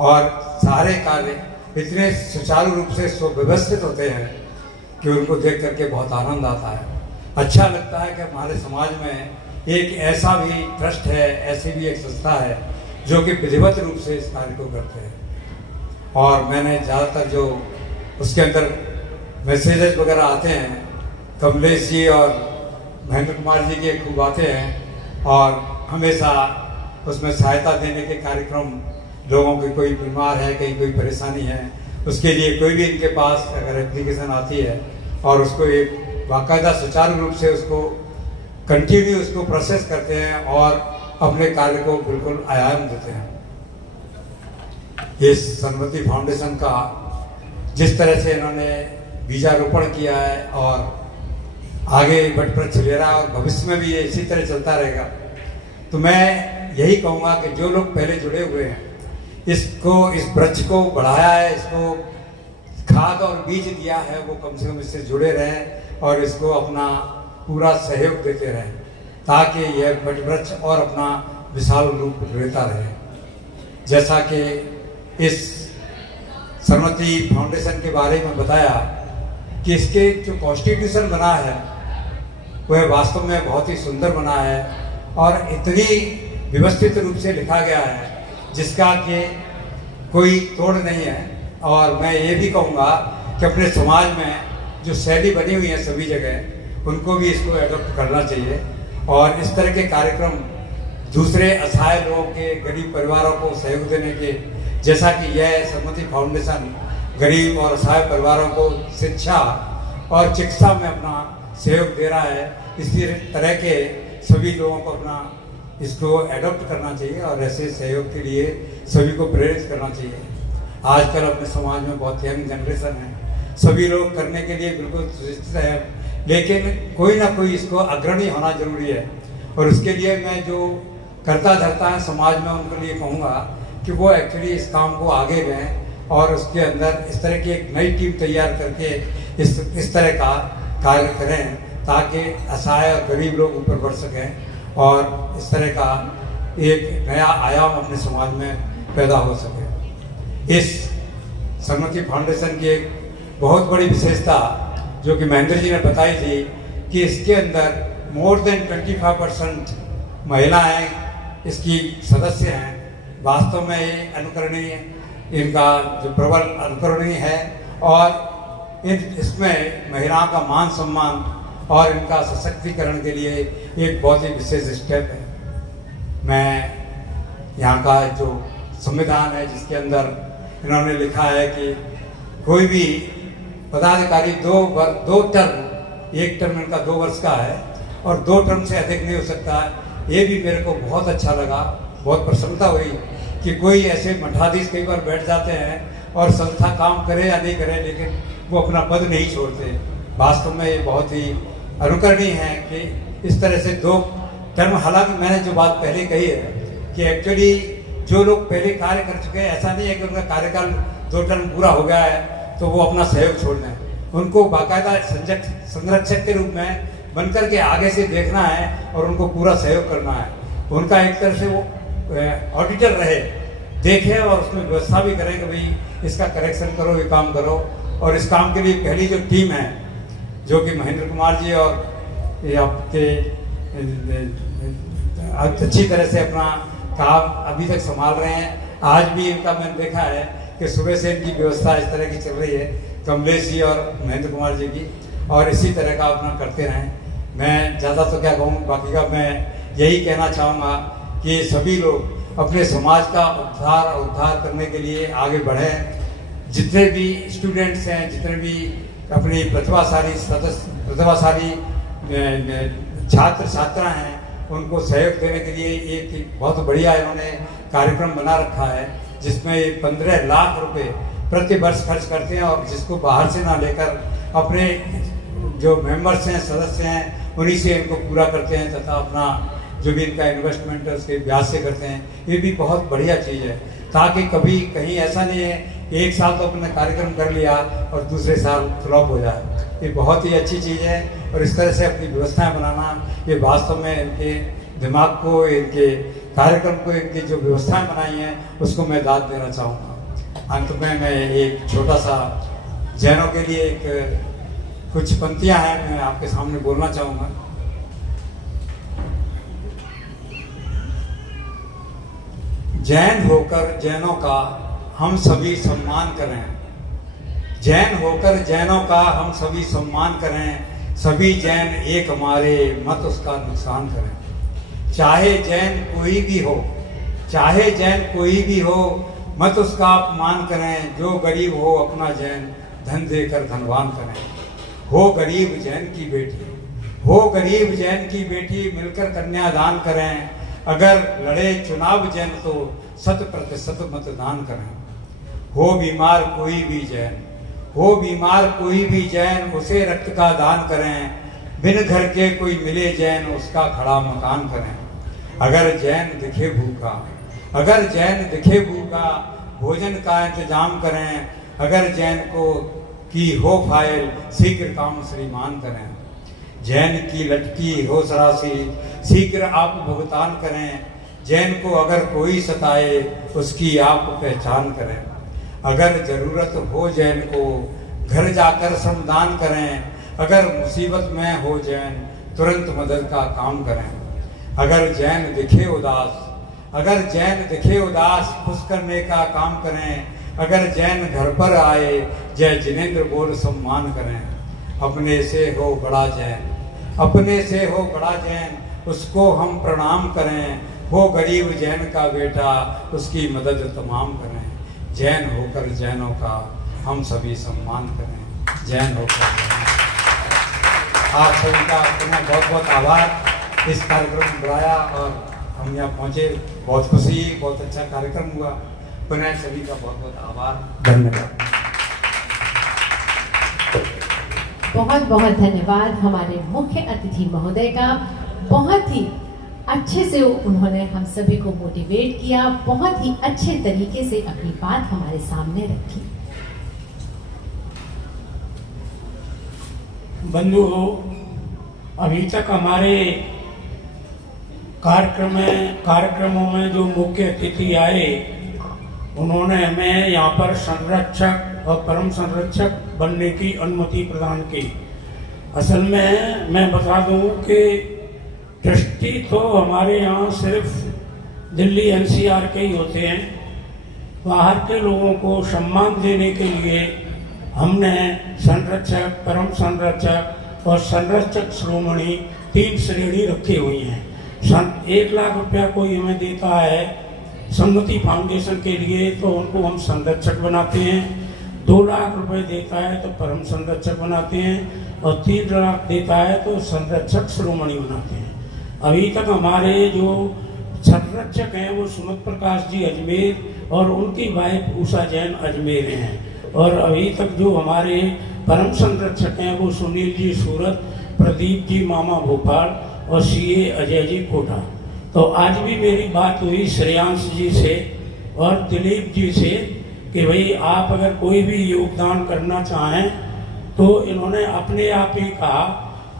और सारे कार्य इतने सुचारू रूप से सुव्यवस्थित होते हैं कि उनको देख करके बहुत आनंद आता है। अच्छा लगता है कि हमारे समाज में एक ऐसा भी ट्रस्ट है, ऐसी भी एक संस्था है जो कि विधिवत रूप से इस कार्य को करते हैं। और मैंने ज़्यादातर जो उसके अंदर मैसेजेस वगैरह आते हैं, कमलेश जी और महेंद्र कुमार जी के खूब आते हैं और हमेशा उसमें सहायता देने के कार्यक्रम, लोगों की कोई बीमार है, कहीं कोई परेशानी है, उसके लिए कोई भी इनके पास अगर एप्लीकेशन आती है और उसको एक बाकायदा सुचारू रूप से उसको कंटिन्यू उसको प्रोसेस करते हैं और अपने कार्य को बिल्कुल आयाम देते हैं। इस सन्मति फाउंडेशन का जिस तरह से इन्होंने बीजारोपण किया है और आगे वट वृक्ष ले रहा है और भविष्य में भी ये इसी तरह चलता रहेगा, तो मैं यही कहूँगा कि जो लोग पहले जुड़े हुए हैं, इस वृक्ष को बढ़ाया है, इसको खाद और बीज दिया है, वो कम से कम इससे जुड़े रहें और इसको अपना पूरा सहयोग देते रहें ताकि यह वट वृक्ष और अपना विशाल रूप लेता रहे। जैसा कि इस सन्मति फाउंडेशन के बारे में बताया कि इसके जो कॉन्स्टिट्यूशन बना है वह वास्तव में बहुत ही सुंदर बना है और इतनी व्यवस्थित रूप से लिखा गया है जिसका कि कोई तोड़ नहीं है। और मैं ये भी कहूँगा कि अपने समाज में जो शैली बनी हुई है सभी जगह, उनको भी इसको एडॉप्ट करना चाहिए और इस तरह के कार्यक्रम दूसरे असहाय लोगों के, गरीब परिवारों को सहयोग देने के, जैसा कि यह सन्मति फाउंडेशन गरीब और असहाय परिवारों को शिक्षा और चिकित्सा में अपना सहयोग दे रहा है, इसी तरह के सभी लोगों को अपना इसको एडॉप्ट करना चाहिए और ऐसे सहयोग के लिए सभी को प्रेरित करना चाहिए। आजकल अपने समाज में बहुत यंग जनरेशन है, सभी लोग करने के लिए बिल्कुल सुचित है, लेकिन कोई ना कोई इसको अग्रणी होना जरूरी है और उसके लिए मैं जो करता धरता है समाज में उनके लिए कहूँगा कि वो एक्चुअली इस काम को आगे लें और उसके अंदर इस तरह की एक नई टीम तैयार करके इस तरह का कार्य करें ताकि असहाय और गरीब लोग ऊपर बढ़ सकें और इस तरह का एक नया आयाम अपने समाज में पैदा हो सके। इस सन्मति फाउंडेशन की एक बहुत बड़ी विशेषता जो कि महेंद्र जी ने बताई थी कि इसके अंदर मोर देन 25% महिलाएं इसकी सदस्य हैं। वास्तव में ये अनुकरणीय, इनका जो प्रबल अनुकरणीय है और इसमें महिलाओं का मान सम्मान और इनका सशक्तिकरण के लिए एक बहुत ही विशेष स्टेप है। मैं यहाँ का जो संविधान है जिसके अंदर इन्होंने लिखा है कि कोई भी पदाधिकारी दो टर्म, एक टर्म इनका 2 वर्ष का है और 2 टर्म से अधिक नहीं हो सकता है। ये भी मेरे को बहुत अच्छा लगा, बहुत प्रसन्नता हुई कि कोई ऐसे मठाधीश कई बार बैठ जाते हैं और संस्था काम करे या नहीं करे लेकिन वो अपना पद नहीं छोड़ते, वास्तव में ये बहुत ही अनुकरणीय है कि इस तरह से 2 टर्म, हालांकि मैंने जो बात पहले कही है कि एक्चुअली जो लोग पहले कार्य कर चुके हैं, ऐसा नहीं है कि उनका कार्यकाल 2 टर्म पूरा हो गया है तो वो अपना सहयोग छोड़ दें। उनको बाकायदा संरक्षक के रूप में बनकर के आगे से देखना है और उनको पूरा सहयोग करना है। उनका एक तरह से वो ऑडिटर रहे, देखे और उसमें व्यवस्था भी करें कि भाई इसका करेक्शन करो, ये काम करो। और इस काम के लिए पहली जो टीम है, जो कि महेंद्र कुमार जी और ये आपके अच्छी तरह से अपना काम अभी तक संभाल रहे हैं। आज भी इनका मैंने देखा है कि सुबह से इनकी व्यवस्था इस तरह की चल रही है, कमलेश जी और महेंद्र कुमार जी की, और इसी तरह का अपना करते रहें। मैं ज़्यादा तो क्या कहूँ, बाकी का मैं यही कहना चाहूँगा कि सभी लोग अपने समाज का उद्धार करने के लिए आगे बढ़ें। जितने भी स्टूडेंट्स हैं, जितने भी अपनी प्रतिभाशाली छात्र छात्रा हैं, उनको सहयोग देने के लिए एक बहुत बढ़िया इन्होंने कार्यक्रम बना रखा है, जिसमें 15 लाख रुपए प्रति वर्ष खर्च करते हैं और जिसको बाहर से ना लेकर अपने जो मेंबर्स हैं, सदस्य हैं, उन्हीं से इनको पूरा करते हैं तथा अपना जो भी इनका इन्वेस्टमेंट है उसके ब्याज से करते हैं। ये भी बहुत बढ़िया चीज़ है, ताकि कभी कहीं ऐसा नहीं है एक साल तो अपने कार्यक्रम कर लिया और दूसरे साल फ्लॉप हो जाए। ये बहुत ही अच्छी चीज़ है और इस तरह से अपनी व्यवस्थाएं बनाना, ये वास्तव में इनके दिमाग को, इनके कार्यक्रम को, इनकी जो व्यवस्थाएं बनाई हैं उसको मैं दाद देना चाहूँगा। अंत में मैं एक छोटा सा जैनों के लिए कुछ पंक्तियाँ हैं, मैं आपके सामने बोलना चाहूँगा। जैन होकर जैनों का हम सभी सम्मान करें, जैन होकर जैनों का हम सभी सम्मान करें, सभी जैन एक हमारे, मत उसका नुकसान करें। चाहे जैन कोई भी हो, चाहे जैन कोई भी हो, मत उसका अपमान करें। जो गरीब हो अपना जैन धन देकर धनवान करें। हो गरीब जैन की बेटी, हो गरीब जैन की बेटी, मिलकर कन्यादान करें। अगर लड़े चुनाव जैन तो 100% मतदान करें। हो बीमार कोई भी जैन, हो बीमार कोई भी जैन, उसे रक्त का दान करें। बिन घर के कोई मिले जैन, उसका खड़ा मकान करें। अगर जैन दिखे भूखा, अगर जैन दिखे भूखा, भोजन का इंतजाम करें। अगर जैन को की हो फाइल, शीघ्र काम श्रीमान करें। जैन की लटकी हो सरासी, शीघ्र आप भुगतान करें। जैन को अगर कोई सताए, उसकी आप पहचान करें। अगर जरूरत हो जैन को, घर जाकर श्रमदान करें। अगर मुसीबत में हो जैन, तुरंत मदद का काम करें। अगर जैन दिखे उदास, अगर जैन दिखे उदास, खुश करने का काम करें। अगर जैन घर पर आए, जय जिनेंद्र बोल सम्मान करें। अपने से हो बड़ा जैन, अपने से हो बड़ा जैन, उसको हम प्रणाम करें। हो गरीब जैन का बेटा, उसकी मदद तमाम करें। जैन होकर जैनों का हम सभी सम्मान करें। जैन होकर जैनों का। आप सभी का पुनः बहुत बहुत आभार। इस कार्यक्रम में बुलाया और हम यहाँ पहुँचे, बहुत खुशी, बहुत अच्छा कार्यक्रम हुआ। पुनः सभी का बहुत बहुत आभार, धन्यवाद। बहुत बहुत धन्यवाद हमारे मुख्य अतिथि महोदय का। बहुत ही अच्छे से उन्होंने हम सभी को मोटिवेट किया, बहुत ही अच्छे तरीके से अपनी बात हमारे सामने रखी। बंधुओं, अभी तक हमारे कार्यक्रमों में जो मुख्य अतिथि आए, उन्होंने हमें यहाँ पर संरक्षक और परम संरक्षक बनने की अनुमति प्रदान की। असल में मैं बता दूं कि ट्रस्टी तो हमारे यहाँ सिर्फ दिल्ली एनसीआर के ही होते हैं। बाहर के लोगों को सम्मान देने के लिए हमने संरक्षक, परम संरक्षक और संरक्षक श्रोमणी 3 श्रेणी रखी हुई हैं। 1 लाख रुपया कोई हमें देता है संगति फाउंडेशन के लिए, तो उनको हम संरक्षक बनाते हैं। 2 लाख रुपए देता है तो परम संरक्षक बनाते हैं और 3 लाख देता है तो संरक्षक श्रोमणी बनाते हैं। अभी तक हमारे जो संरक्षक हैं वो सुमत प्रकाश जी अजमेर और उनकी वाइफ उषा जैन अजमेर हैं। और अभी तक जो हमारे परम संरक्षक हैं वो सुनील जी सूरत, प्रदीप जी मामा भोपाल और सीए अजय जी कोटा। तो आज भी मेरी बात हुई श्रेयांश जी से और दिलीप जी से कि भाई आप अगर कोई भी योगदान करना चाहें, तो इन्होंने अपने आप ही कहा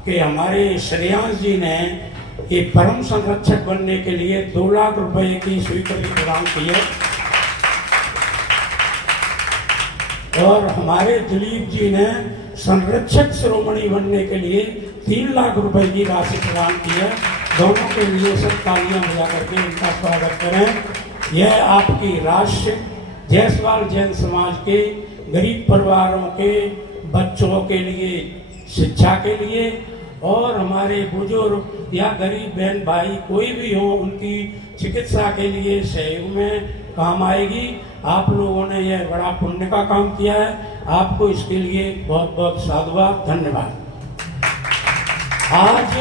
कि हमारे श्रेयांश जी ने ये परम संरक्षक बनने के लिए 2 लाख रुपए की स्वीकृति प्रदान की है और हमारे दिलीप जी ने संरक्षक शिरोमणि बनने के लिए 3 लाख रुपए की राशि प्रदान की है। दोनों के लिए सब तालियां बजा करके इनका स्वागत करें। यह आपकी राष्ट्र जायसवाल जैन समाज के गरीब परिवारों के बच्चों के लिए, शिक्षा के लिए और हमारे बुजुर्ग या गरीब बहन भाई कोई भी हो उनकी चिकित्सा के लिए सहयोग में काम आएगी। आप लोगों ने यह बड़ा पुण्य का काम किया है, आपको इसके लिए बहुत बहुत साधुवाद, धन्यवाद। आज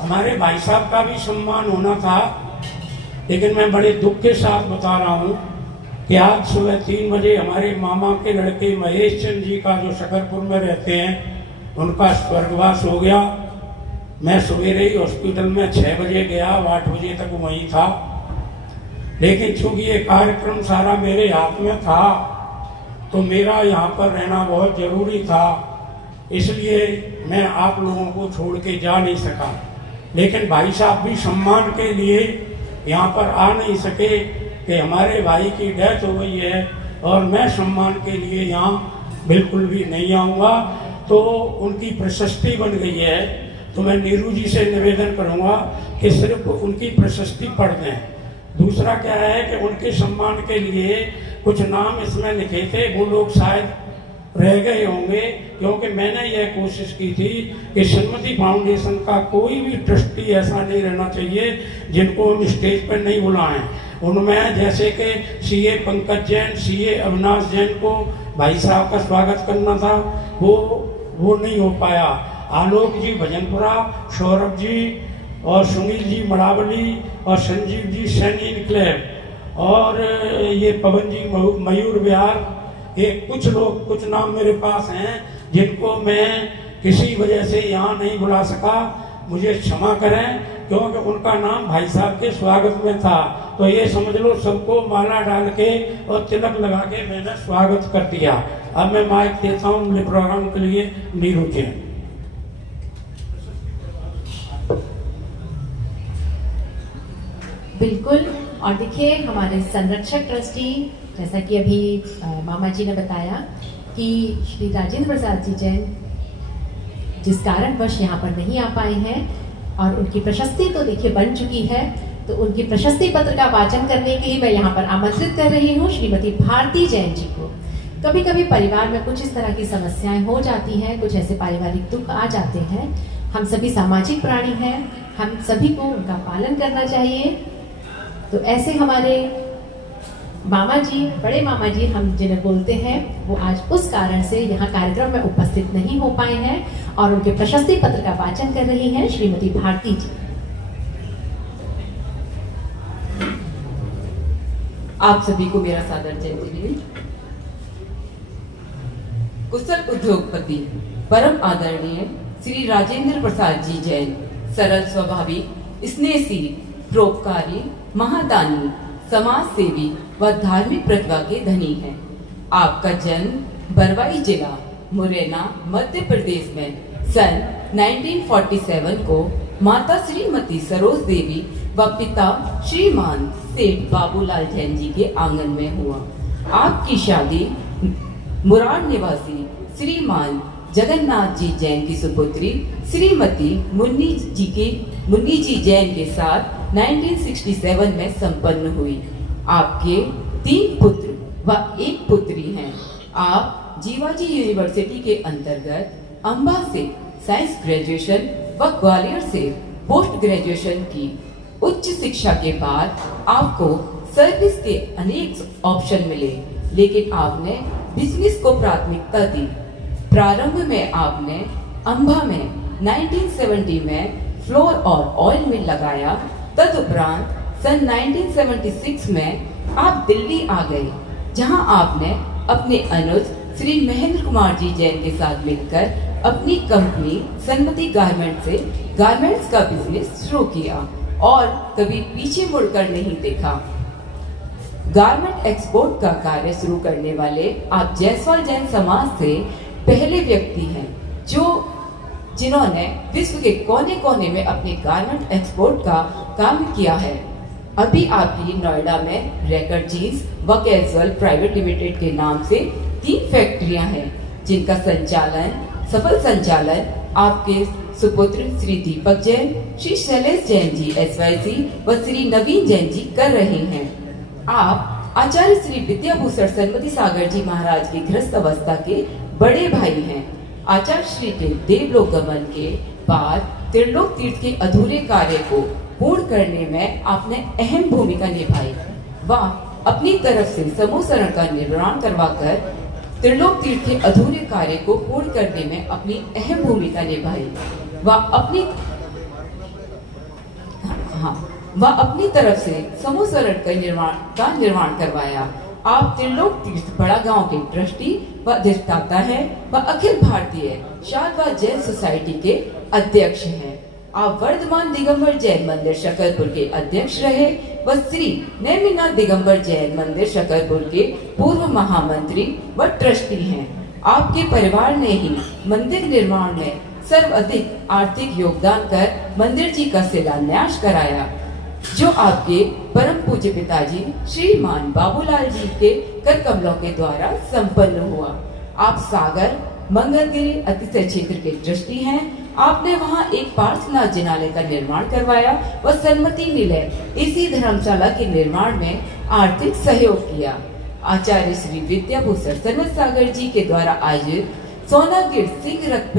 हमारे भाई साहब का भी सम्मान होना था, लेकिन मैं बड़े दुख के साथ बता रहा हूँ कि आज सुबह 3 बजे हमारे मामा के लड़के महेश चंद जी का, जो शकरपुर में रहते हैं, उनका स्वर्गवास हो गया। मैं सवेरे ही हॉस्पिटल में 6 बजे गया, 8 बजे तक वहीं था, लेकिन चूंकि ये कार्यक्रम सारा मेरे हाथ में था तो मेरा यहाँ पर रहना बहुत जरूरी था, इसलिए मैं आप लोगों को छोड़ के जा नहीं सका। लेकिन भाई साहब भी सम्मान के लिए यहाँ पर आ नहीं सके कि हमारे भाई की डेथ हो गई है और मैं सम्मान के लिए यहाँ बिल्कुल भी नहीं आऊँगा। तो उनकी प्रशस्ति बन गई है, तो मैं नीरू जी से निवेदन करूँगा कि सिर्फ उनकी प्रशस्ति पढ़ दें। दूसरा क्या है कि उनके सम्मान के लिए कुछ नाम इसमें लिखे थे, वो लोग शायद रह गए होंगे, क्योंकि मैंने यह कोशिश की थी कि श्रीमती फाउंडेशन का कोई भी ट्रस्टी ऐसा नहीं रहना चाहिए जिनको हम स्टेज पर नहीं बुलाएं। उनमें जैसे कि सीए पंकज जैन, सीए अविनाश जैन को भाई साहब का स्वागत करना था, वो नहीं हो पाया। आलोक जी भजनपुरा, सौरभ जी और सुनील जी मड़ावली और संजीव जी सैनी इनक्लेव और ये पवन जी मयूर विहार, ये कुछ लोग, कुछ नाम मेरे पास हैं जिनको मैं किसी वजह से यहाँ नहीं बुला सका, मुझे क्षमा करें, क्योंकि उनका नाम भाई साहब के स्वागत में था। तो ये समझ लो सबको माला डाल के और तिलक लगा के मैंने स्वागत कर दिया। अब मैं माइक देता हूँ मेरे प्रोग्राम के लिए नीरू जी। बिल्कुल। और देखिए हमारे संरक्षक ट्रस्टी, जैसा कि अभी मामा जी ने बताया कि श्री राजेंद्र प्रसाद जी जैन जिस कारणवश यहाँ पर नहीं आ पाए हैं और उनकी प्रशस्ति तो देखिए बन चुकी है, तो उनकी प्रशस्ति पत्र का वाचन करने के लिए मैं यहाँ पर आमंत्रित कर रही हूँ श्रीमती भारती जैन जी को। कभी कभी परिवार में कुछ इस तरह की समस्याएं हो जाती हैं, कुछ ऐसे पारिवारिक दुख आ जाते हैं। हम सभी सामाजिक प्राणी हैं, हम सभी को उनका पालन करना चाहिए। तो ऐसे हमारे मामा जी, बड़े मामा जी हम जिन्हें बोलते हैं, वो आज उस कारण से यहाँ कार्यक्रम में उपस्थित नहीं हो पाए हैं और उनके प्रशस्ति पत्र का वाचन कर रही हैं श्रीमती भारती जी। आप सभी को मेरा सादर जयंती। कुशल उद्योगपति परम आदरणीय श्री राजेंद्र प्रसाद जी जैन सरल स्वभावी, स्नेहशील, परोपकारी, महादानी, समाज सेवी व धार्मिक प्रतिभा के धनी हैं। आपका जन्म बरवाई जिला मुरैना मध्य प्रदेश में सन 1947 को माता श्रीमती सरोज देवी व पिता श्रीमान सेठ बाबूलाल जैन जी के आंगन में हुआ। आपकी शादी मुरार निवासी श्रीमान जगन्नाथ जी जैन की सुपुत्री श्रीमती मुन्नी जी जैन के साथ 1967 में संपन्न हुई। आपके 3 पुत्र व 1 पुत्री हैं। आप जीवाजी यूनिवर्सिटी के अंतर्गत अंबा से साइंस ग्रेजुएशन व ग्वालियर से पोस्ट ग्रेजुएशन की। उच्च शिक्षा के बाद आपको सर्विस के अनेक ऑप्शन मिले, लेकिन आपने बिजनेस को प्राथमिकता दी। प्रारंभ में आपने अंबा में 1970 में फ्लोर और ऑयल मिल लगाया। तदुपरांत सन 1976 में आप दिल्ली आ गए, जहां आपने अपने अनुज श्री महेंद्र कुमार जी जैन के साथ मिलकर अपनी कंपनी सन्मति गारमेंट से गारमेंट्स का बिजनेस शुरू किया और कभी पीछे मुड़कर नहीं देखा। गारमेंट एक्सपोर्ट का कार्य शुरू करने वाले आप जायसवाल जैन समाज से पहले व्यक्ति हैं जिन्होंने विश्व के कोने कोने में अपने गारमेंट एक्सपोर्ट का काम किया है। अभी आपकी नोएडा में रैकर जीन्स व कैजुअल प्राइवेट लिमिटेड के नाम से 3 फैक्ट्रियां हैं जिनका सफल संचालन आपके सुपुत्र श्री दीपक जैन, श्री शैलेश जैन जी SYC व श्री नवीन जैन जी कर रहे हैं। आप आचार्य श्री विद्याभूषण सन्मति सागर जी महाराज की गृहस्थ अवस्था के बड़े भाई हैं। आचार्य श्री के देवलोक गमन के बाद त्रिलोक तीर्थ के अधूरे कार्य को पूर्ण करने में आपने अहम भूमिका निभाई व अपनी तरफ से समूह शरण का निर्माण करवाकर त्रिलोक तीर्थ के अधूरे कार्य को पूर्ण करने में अपनी अहम भूमिका निभाई व अपनी तरफ से समूह शरण का निर्माण करवाया। आप त्रिलोक तीर्थ बड़ा गांव के ट्रस्टी व अधिष्ठाता हैं व अखिल भारतीय शारदा जैन सोसाइटी के अध्यक्ष हैं। आप वर्धमान दिगंबर जैन मंदिर शकरपुर के अध्यक्ष रहे व श्री नेमिनाथ दिगंबर जैन मंदिर शकरपुर के पूर्व महामंत्री व ट्रस्टी हैं। आपके परिवार ने ही मंदिर निर्माण में सर्वाधिक आर्थिक योगदान कर मंदिर जी का शिलान्यास कराया, जो आपके परम पूज्य पिताजी श्रीमान बाबूलाल जी के कर कमलों के द्वारा संपन्न हुआ। आप सागर मंगलगिरी अतिशय क्षेत्र के ट्रस्टी हैं। आपने वहां एक पार्श्वनाथ जिनालय का निर्माण करवाया व सन्मति निलय इसी धर्मशाला के निर्माण में आर्थिक सहयोग किया। आचार्य श्री विद्याभूषण सन्मत सागर जी के द्वारा आयोजित सोनागिर सिंह रथ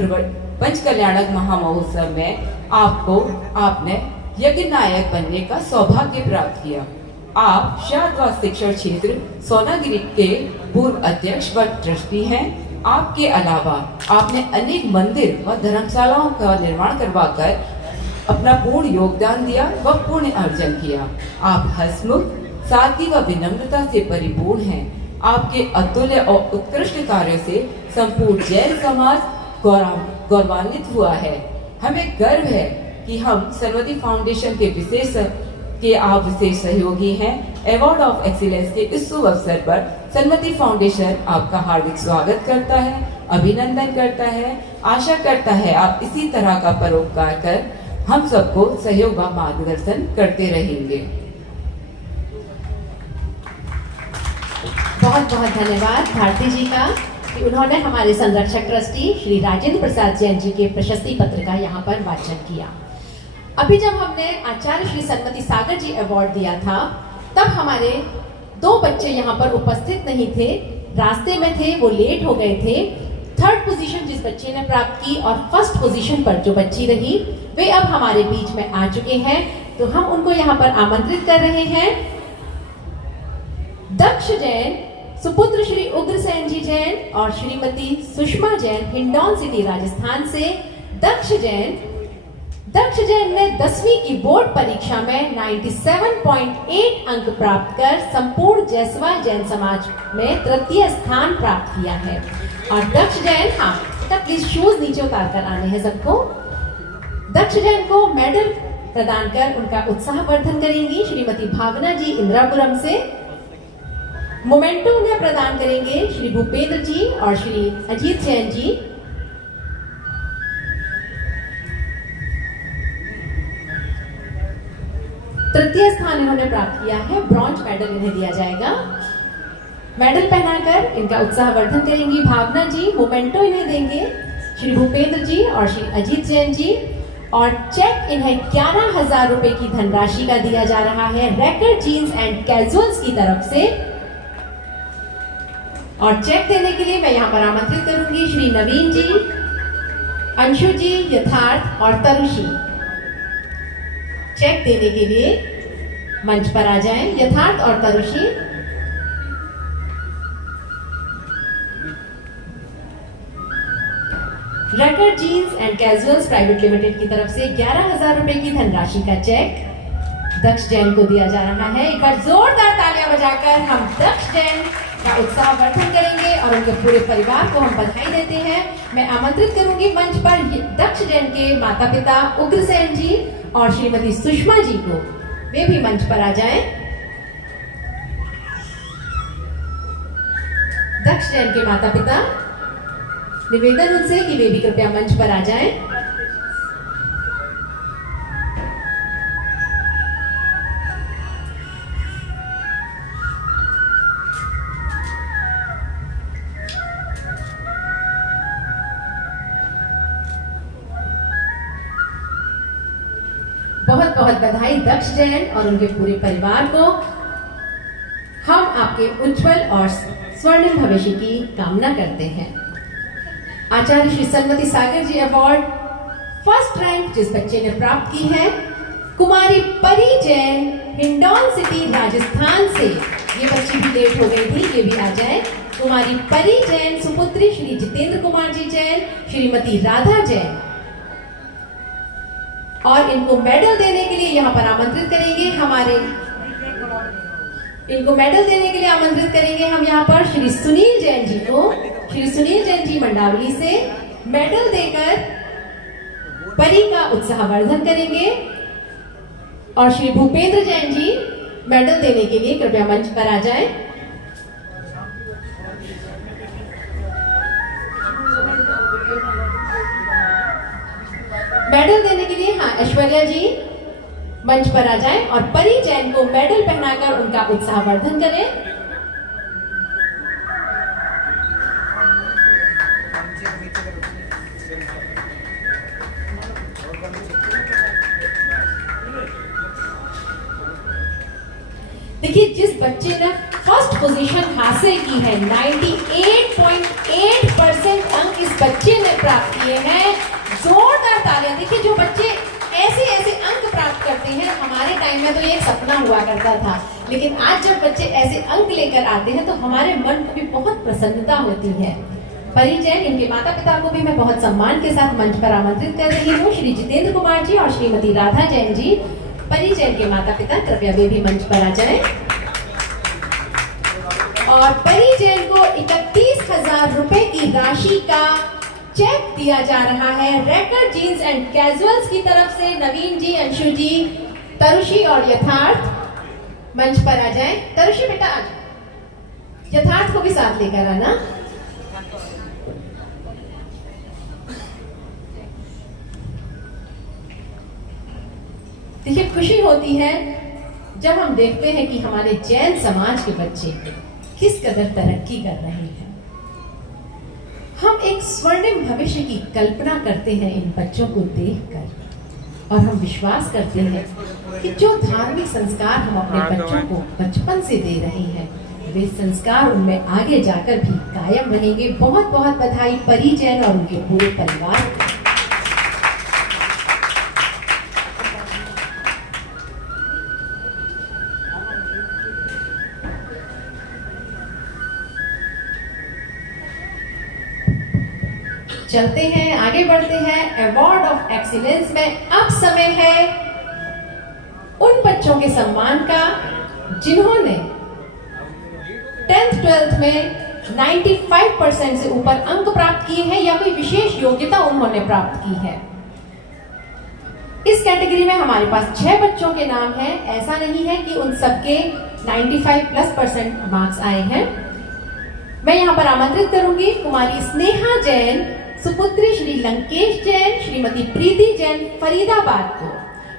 पंच कल्याणक महामहोत्सव में आपने यज्ञ नायक बनने का सौभाग्य प्राप्त किया। आप शारदा शिक्षण क्षेत्र सोनागिरी के पूर्व अध्यक्ष व ट्रस्टी हैं। आपके अलावा आपने अनेक मंदिर व धर्मशालाओं का निर्माण करवाकर अपना पूर्ण योगदान दिया व पुण्य अर्जन किया। आप हंसमुख, सादगी व विनम्रता से परिपूर्ण हैं। आपके अतुल्य और उत्कृष्ट कार्यों से संपूर्ण जैन समाज गौरवान्वित हुआ है। हमें गर्व है कि हम सन्मति फाउंडेशन के आप विशेष सहयोगी हैं। अवार्ड ऑफ एक्सीलेंस के इस शुभ अवसर पर सन्मति फाउंडेशन आपका हार्दिक स्वागत करता है, अभिनंदन करता है। आशा करता है आप इसी तरह का परोपकार कर हम सबको सहयोग व मार्गदर्शन करते रहेंगे। बहुत बहुत धन्यवाद भारती जी का कि उन्होंने हमारे संरक्षक ट्रस्टी श्री राजेंद्र प्रसाद जैन जी के प्रशस्ति पत्र का यहाँ पर वाचन किया। अभी जब हमने आचार्य श्री सन्मति सागर जी अवार्ड दिया था, तब हमारे 2 बच्चे यहाँ पर उपस्थित नहीं थे, रास्ते में थे, वो लेट हो गए थे। 3rd पोजीशन जिस बच्चे ने प्राप्त की और 1st पोजीशन पर जो बच्ची रही, वे अब हमारे बीच में आ चुके हैं, तो हम उनको यहाँ पर आमंत्रित कर रहे हैं। दक्ष जैन, सुपुत्र श्री उग्रसेन जी जैन और श्रीमती सुषमा जैन, हिंडौन सिटी राजस्थान से। दक्ष जैन ने 10वीं की बोर्ड परीक्षा में 97.8 अंक प्राप्त कर संपूर्ण जायसवाल जैन समाज में तृतीय स्थान प्राप्त किया है। और दक्ष जैन, प्लीज शूज नीचे उतार कर आने हैं सबको। दक्ष जैन को मेडल प्रदान कर उनका उत्साहवर्धन करेंगी श्रीमती भावना जी इंदिरापुरम से। मोमेंटो उन्हें प्रदान करेंगे श्री भूपेंद्र जी और श्री अजीत जैन जी। तृतीय स्थान इन्होंने प्राप्त किया है, ब्रॉन्ज मेडल इन्हें दिया जाएगा। मेडल पहनाकर इनका उत्साहवर्धन करेंगी भावना जी। मोमेंटो इन्हें देंगे श्री भूपेंद्र जी और श्री अजीत जैन जी। और चेक इन्हें 11,000 रुपए की धनराशि का दिया जा रहा है रैकर जीन्स एंड कैजुअल्स की तरफ से। और चेक देने के लिए मैं यहाँ पर आमंत्रित करूंगी श्री नवीन जी, अंशु जी, यथार्थ और तरुषी। चेक देने के लिए मंच पर आ जाएं, यथार्थ और तरुषी। रैकर jeans and casuals private limited की तरफ से 11,000 रुपए की धनराशि का चेक दक्ष जैन को दिया जा रहा है। एक बार जोरदार तालियां बजाकर हम दक्ष जैन का उत्साहवर्धन करेंगे और उनके पूरे परिवार को हम बधाई देते हैं। मैं आमंत्रित करूंगी मंच पर दक्ष जैन के माता पिता उग्रसेन जी और श्रीमती सुषमा जी को, वे भी मंच पर आ जाएं। दक्ष जैन के माता पिता, निवेदन उनसे कि वे भी कृपया मंच पर आ जाएं। बहुत बहुत बधाई दक्ष जैन और उनके पूरे परिवार को। हम आपके उज्जवल और स्वर्णिम भविष्य की कामना करते हैं। आचार्य श्री सन्मति सागर जी अवार्ड फर्स्ट रैंक जिस बच्चे ने प्राप्त की है, कुमारी परी जैन, हिंडौन सिटी राजस्थान से। ये बच्ची भी लेट हो गई थी, ये भी आ जाए। कुमारी परी जैन, सुपुत्री श्री जितेंद्र कुमार जी जैन, श्रीमती राधा जैन। और इनको मेडल देने के लिए यहाँ पर आमंत्रित करेंगे इनको मेडल देने के लिए आमंत्रित करेंगे हम यहाँ पर श्री सुनील जैन जी को। श्री सुनील जैन जी मंडावली से मेडल देकर परी का उत्साहवर्धन करेंगे। और श्री भूपेंद्र जैन जी मेडल देने के लिए कृपया मंच पर आ जाएं। मेडल देने के लिए ऐश्वर्या जी मंच पर आ जाएं और परी जैन को मेडल पहनाकर उनका उत्साहवर्धन करें। देखिए, जिस बच्चे ने फर्स्ट पोजीशन हासिल की है, 98.8% अंक इस बच्चे ने प्राप्त किए हैं। जोरदार तालियां। देखिए, जो बच्चे ऐसे ऐसे अंक प्राप्त करते हैं, हमारे टाइम में तो ये एक सपना हुआ करता था, लेकिन आज जब बच्चे ऐसे अंक लेकर आते हैं तो हमारे मन को भी बहुत प्रसन्नता होती है। परी जैन, इनके माता पिता को भी मैं बहुत सम्मान के साथ मंच पर आमंत्रित कर रही हूँ, श्री जितेंद्र कुमार जी और श्रीमती राधा जैन जी। परी जैन के माता पिता कृपया वे भी मंच पर आ जाएं। और परी जैन को 31,000 रुपए की राशि का चेक दिया जा रहा है रैकर जीन्स एंड कैजुअल्स की तरफ से। नवीन जी, अंशु जी, तरुषी और यथार्थ मंच पर आ जाएं। तरुषी बेटा आ जाए, यथार्थ को भी साथ लेकर आना। देखिए, खुशी होती है जब हम देखते हैं कि हमारे जैन समाज के बच्चे किस कदर तरक्की कर रहे हैं। हम एक स्वर्णिम भविष्य की कल्पना करते हैं इन बच्चों को देखकर, और हम विश्वास करते हैं कि जो धार्मिक संस्कार हम अपने बच्चों को बचपन से दे रहे हैं, वे संस्कार उनमें आगे जाकर भी कायम रहेंगे। बहुत बहुत बधाई परी जैन और उनके पूरे परिवार को। चलते हैं, आगे बढ़ते हैं अवार्ड ऑफ एक्सीलेंस में। अब समय है उन बच्चों के सम्मान का जिन्होंने 10th 12th में 95% से ऊपर अंक प्राप्त किए हैं या कोई विशेष योग्यता उन्होंने प्राप्त की है। इस कैटेगरी में हमारे पास 6 बच्चों के नाम हैं। ऐसा नहीं है कि उन सबके 95+% मार्क्स आए हैं। मैं यहाँ पर आमंत्रित करूंगी कुमारी स्नेहा जैन, सुपुत्री श्री लंकेश जैन, श्रीमती प्रीति जैन फरीदाबाद को।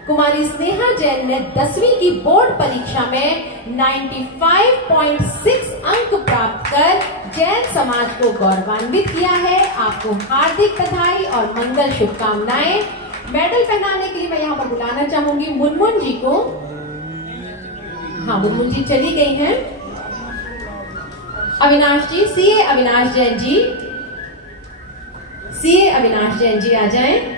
कुमारी स्नेहा जैन ने 10वीं की बोर्ड परीक्षा में 95.6 अंक प्राप्त कर जैन समाज को गौरवान्वित किया है। आपको हार्दिक बधाई और मंगल शुभकामनाएं। मेडल पहनाने के लिए मैं यहाँ पर बुलाना चाहूंगी मुनमुन जी को। हाँ, मुनमुन जी चली गई हैं। अविनाश जी, सीए अविनाश जैन जी, सीए अविनाश जैन जी आ जाएं।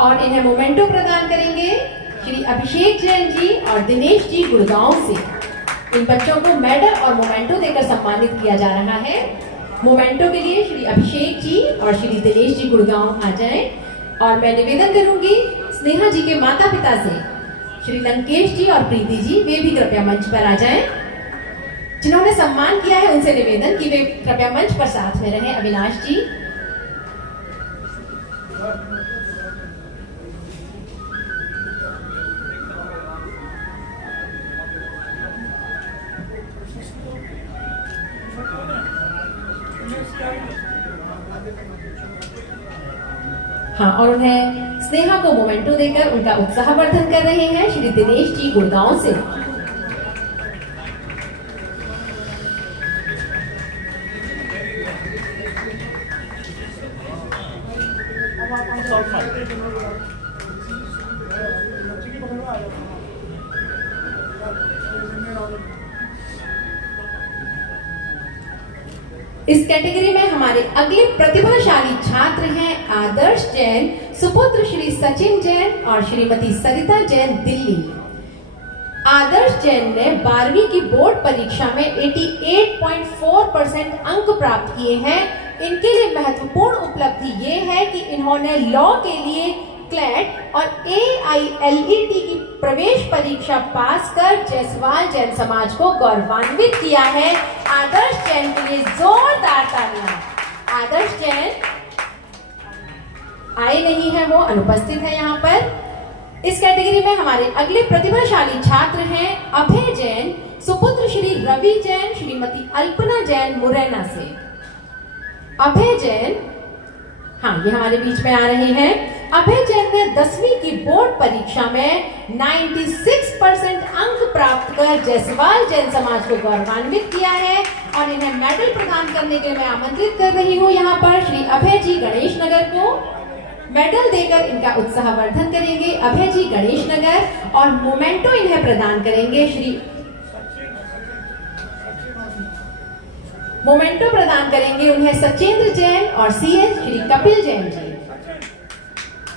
और इन्हें मोमेंटो प्रदान करेंगे श्री अभिषेक जैन जी और दिनेश जी गुड़गांव से। इन बच्चों को मेडल और मोमेंटो देकर सम्मानित किया जा रहा है। मोमेंटो के लिए श्री अभिषेक जी और श्री दिनेश जी गुड़गांव आ जाएं। और मैं निवेदन करूंगी स्नेहा जी के माता पिता से, श्री लंकेश जी और प्रीति जी, वे भी कृपया मंच पर आ जाएं। जिन्होंने सम्मान किया है उनसे निवेदन कि वे कृपया मंच पर साथ में रहें। अविनाश जी, हाँ, और उन्हें स्नेहा को मोमेंटो देकर उनका उत्साहवर्धन कर रहे हैं श्री दिनेश जी गुड़गांव से। इस कैटेगरी में हमारे अगले प्रतिभाशाली छात्र हैं आदर्श जैन, सुपुत्र श्री सचिन जैन और श्रीमती सरिता जैन, दिल्ली। आदर्श जैन ने 12वीं की बोर्ड परीक्षा में 88.4% अंक प्राप्त किए हैं। इनके लिए महत्वपूर्ण उपलब्धि ये है कि इन्होंने लॉ के लिए क्लैट और AILET की प्रवेश परीक्षा पास कर जायसवाल जैन समाज को गौरवान्वित किया है। आदर्श जैन के लिए जोरदार तालियां। आदर्श जैन आए नहीं है, वो अनुपस्थित है यहाँ पर। इस कैटेगरी में हमारे अगले प्रतिभाशाली छात्र हैं अभय जैन, सुपुत्र श्री रवि जैन, श्रीमती अल्पना जैन, मुरैना से। अभय जैन, हाँ, ये हमारे बीच में आ रहे हैं। अभय जैन ने 10वीं की बोर्ड परीक्षा में 96% अंक प्राप्त कर जायसवाल जैन समाज को गौरवान्वित किया है और इन्हें मेडल प्रदान करने के लिए मैं आमंत्रित कर रही हूँ यहाँ पर श्री अभय जी गणेश नगर को। मेडल देकर इनका उत्साहवर्धन करेंगे अभय जी गणेश नगर और मोमेंटो इन्हें प्रदान करेंगे मोमेंटो प्रदान करेंगे उन्हें सचेंद्र जैन और CS श्री कपिल जैन जी।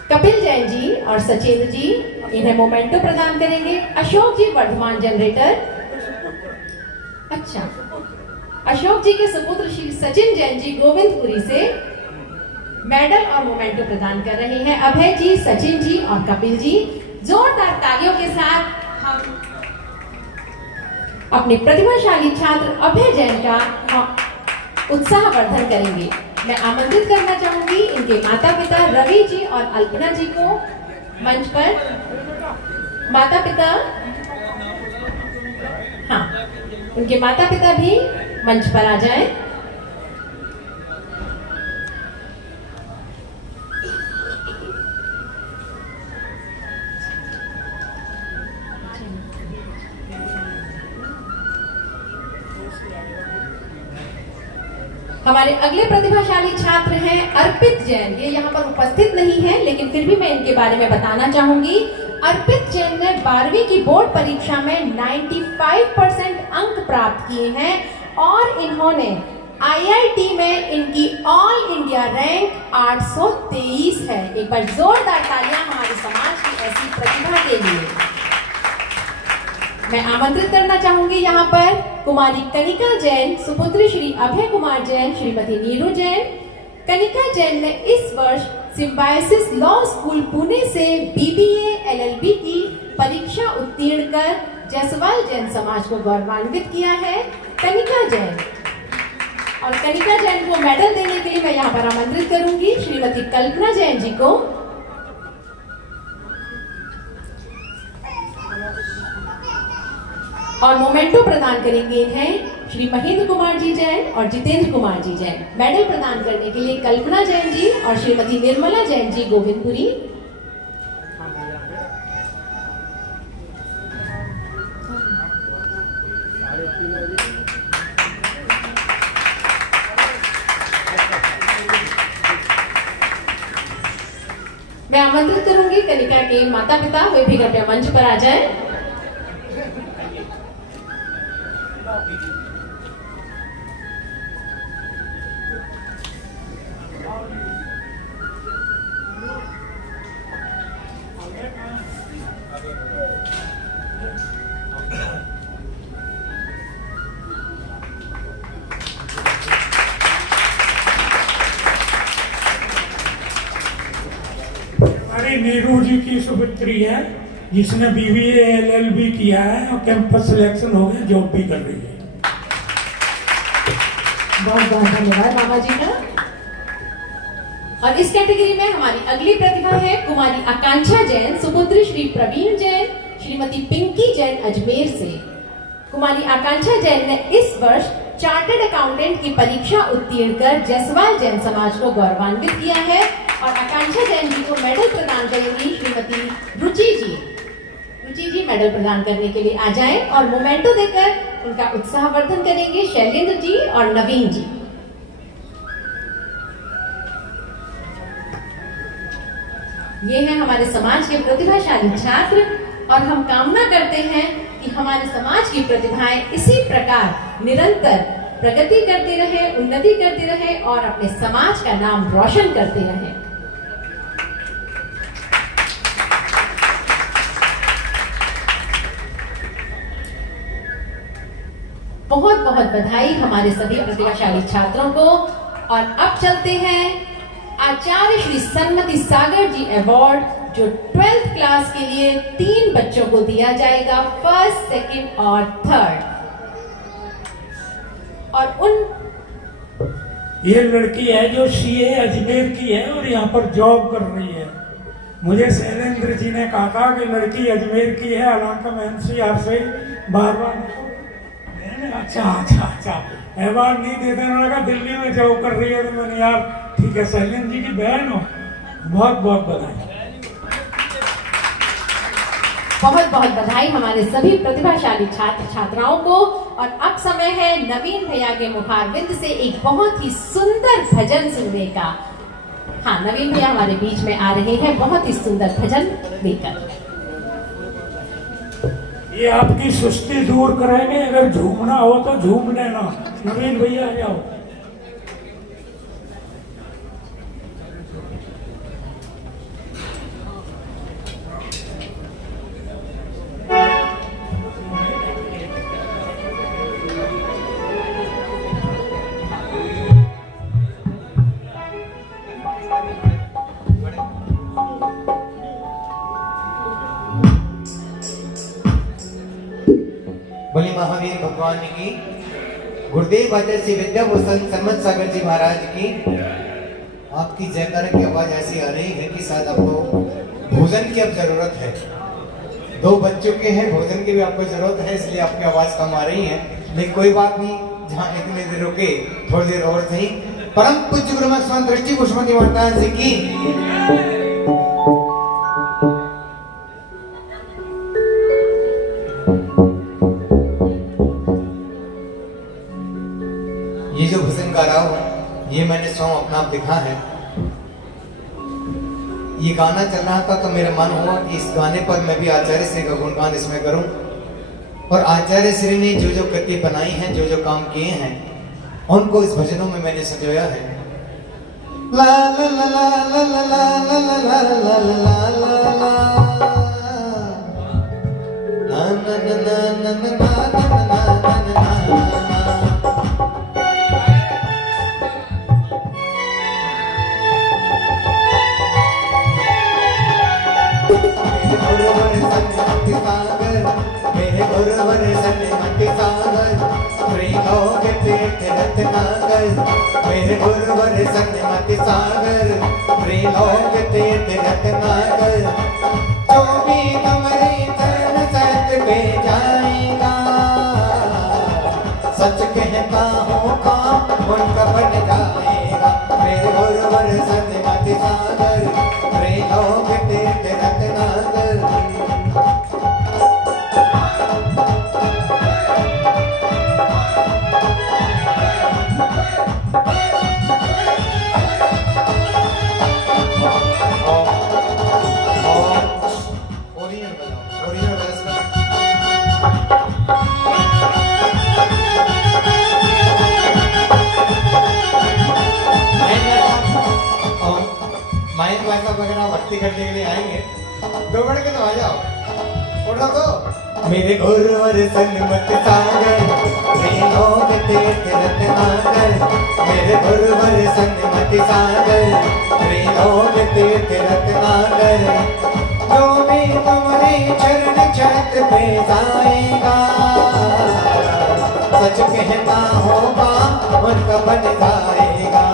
कपिल जैन जी और सचेंद्र जी इन्हें मोमेंटो प्रदान करेंगे। अशोक जी वर्धमान जनरेटर, अच्छा, अशोक जी के सुपुत्र श्री सचिन जैन जी गोविंदपुरी से मेडल और मोमेंटो प्रदान कर रहे हैं अभय जी, सचिन जी और कपिल जी। जोरदार तालियों के साथ हम अपने प्रतिभाशाली छात्र अभय जैन का उत्साहवर्धन करेंगे। मैं आमंत्रित करना चाहूंगी इनके माता पिता रवि जी और अल्पना जी को मंच पर। माता पिता, हाँ, उनके माता पिता भी मंच पर आ जाएं। हमारे अगले प्रतिभाशाली छात्र हैं अर्पित जैन। ये यहाँ पर उपस्थित नहीं है लेकिन फिर भी मैं इनके बारे में बताना चाहूंगी। अर्पित जैन ने 12वीं की बोर्ड परीक्षा में 95% अंक प्राप्त किए हैं और इन्होंने IIT में इनकी ऑल इंडिया रैंक 823 है। एक बार जोरदार तालियां हमारे समाज की ऐसी प्रतिभा के लिए। मैं आमंत्रित करना चाहूंगी यहाँ पर कुमारी कनिका जैन, सुपुत्री श्री अभय कुमार जैन, श्रीमती नीरू जैन। कनिका जैन ने इस वर्ष सिम्बायोसिस लॉ स्कूल पुणे से BBA LLB की परीक्षा उत्तीर्ण कर जायसवाल जैन समाज को गौरवान्वित किया है। कनिका जैन और कनिका जैन को मेडल देने के लिए मैं यहाँ पर आमंत्रित करूंगी श्रीमती कल्पना जैन जी को। और मोमेंटो प्रदान करेंगे इन्हें श्री महेंद्र कुमार जी जैन और जितेंद्र कुमार जी जैन। मेडल प्रदान करने के लिए कल्पना जैन जी और श्रीमती निर्मला जैन जी गोविंदपुरी। मैं आमंत्रित करूंगी कनिका के माता पिता, वे भी कृपया मंच पर आ जाएं। नीरू जी की सुपुत्री है, जिसने BBA LLB किया है और कैंपस सिलेक्शन हो गया, जॉब भी कर रही है। बहुत बहुत धन्यवाद मामा जी का। और इस कैटेगरी में हमारी अगली प्रतिभा है कुमारी आकांक्षा जैन, सुपुत्री श्री प्रवीण जैन, श्रीमती पिंकी जैन अजमेर से। कुमारी आकांक्षा जैन ने इस वर्ष चार्टर्ड अकाउंटेंट की परीक्षा उत्तीर्ण कर जसवाल जैन समाज को गौरवान्वित किया है। और आकांक्षा जैन जी को मेडल प्रदान करेंगी श्रीमती रुचि जी। रुचि जी मेडल प्रदान करने के लिए आ जाएं और मोमेंटो देकर उनका उत्साहवर्धन करेंगे शैलेंद्र जी और नवीन जी। ये हैं हमारे समाज के प्रतिभाशाली छात्र और हम कामना करते हैं कि हमारे समाज की प्रतिभाएं इसी प्रकार निरंतर प्रगति करते रहे, उन्नति करते रहे और अपने समाज का नाम रोशन करते रहे। बहुत बहुत बधाई हमारे सभी प्रतिभाशाली छात्रों को। और अब चलते हैं आचार्य श्री सन्मति सागर जी अवार्ड, जो 12th क्लास के लिए 3 बच्चों को दिया जाएगा, फर्स्ट, सेकंड और थर्ड। और ये लड़की है जो CA अजमेर की है और यहाँ पर जॉब कर रही है। मुझे शैलेंद्र जी ने कहा था कि लड़की अजमेर की है, हालांकि मैं NCR से बार अच्छा अवार्ड नहीं देते, उन्होंने कहा दिल्ली में जॉब कर रही है, तो मैंने यार ठीक है, शैलेंद्र जी की बहन हो, बहुत बहुत बधाई। बहुत बहुत बधाई हमारे सभी प्रतिभाशाली छात्र छात्राओं को। और अब समय है नवीन भैया के मुखारबिंद से एक बहुत ही सुंदर भजन सुनने का। हाँ, नवीन भैया हमारे बीच में आ रहे हैं बहुत ही सुंदर भजन लेकर। ये आपकी सुस्ती दूर करेंगे, अगर झूमना हो तो झूम लेना। नवीन भैया आ जाओ। बोले महावीर भगवान की, गुरुदेव आचार्य श्री विद्याभूषण सन्मत सागर जी महाराज की। आपकी जयकारा की आवाज ऐसी आ रही है कि शायद आपको भोजन की अब जरूरत है। 2 बज चुके हैं, भोजन की भी आपको जरूरत है, इसलिए आपकी आवाज कम आ रही है। लेकिन कोई बात नहीं, जहाँ इतनी देर रुके थोड़ी देर और सही। परम पूज्य गुरु महाराज दृष्टि पुष्पमती माता जी की। ये जो भजन गा रहा हूँ, ये मैंने स्वयं अपना आप लिखा है। ये गाना चल रहा था तो मेरा मन हुआ कि इस गाने पर मैं भी आचार्य श्री का गुणगान इसमें करूं। और आचार्य श्री ने जो जो कृति बनाई हैं, जो जो काम किए हैं, उनको इस भजनों में मैंने संजोया है। ला ला ला ला ला ला ला ला ला ला ला ला ना ना ना ना ना ना ना ना। मेरे गुरुवर सन्मति सागर, त्रिलोक तीर्थ रत्नाकर। मेरे गुरुवर सन्मति सागर, त्रिलोक तीर्थ रत्नाकर। जो भी तुम्हारे चरण सत पे जाएगा, सच कहता हूँ काम उनका बन जाएगा। मेरे गुरुवर सन्मति सागर, त्रिलोक तीर्थ रत्नाकर। वगैरह भक्ति करने के लिए आएंगे, 2 मिनट के तो आ जाओ, उठो तो। मेरे गुरुवर सन्मति सागर, त्रिलोक तीर्थ रत्नाकर। मेरे गुरुवर सन्मति मति सागर, त्रिलोक तीर्थ रत्नाकर, जो भी तुम्हारे चरण छत्र पे जाएगा, सच कहता होगा उनका बन जाएगा।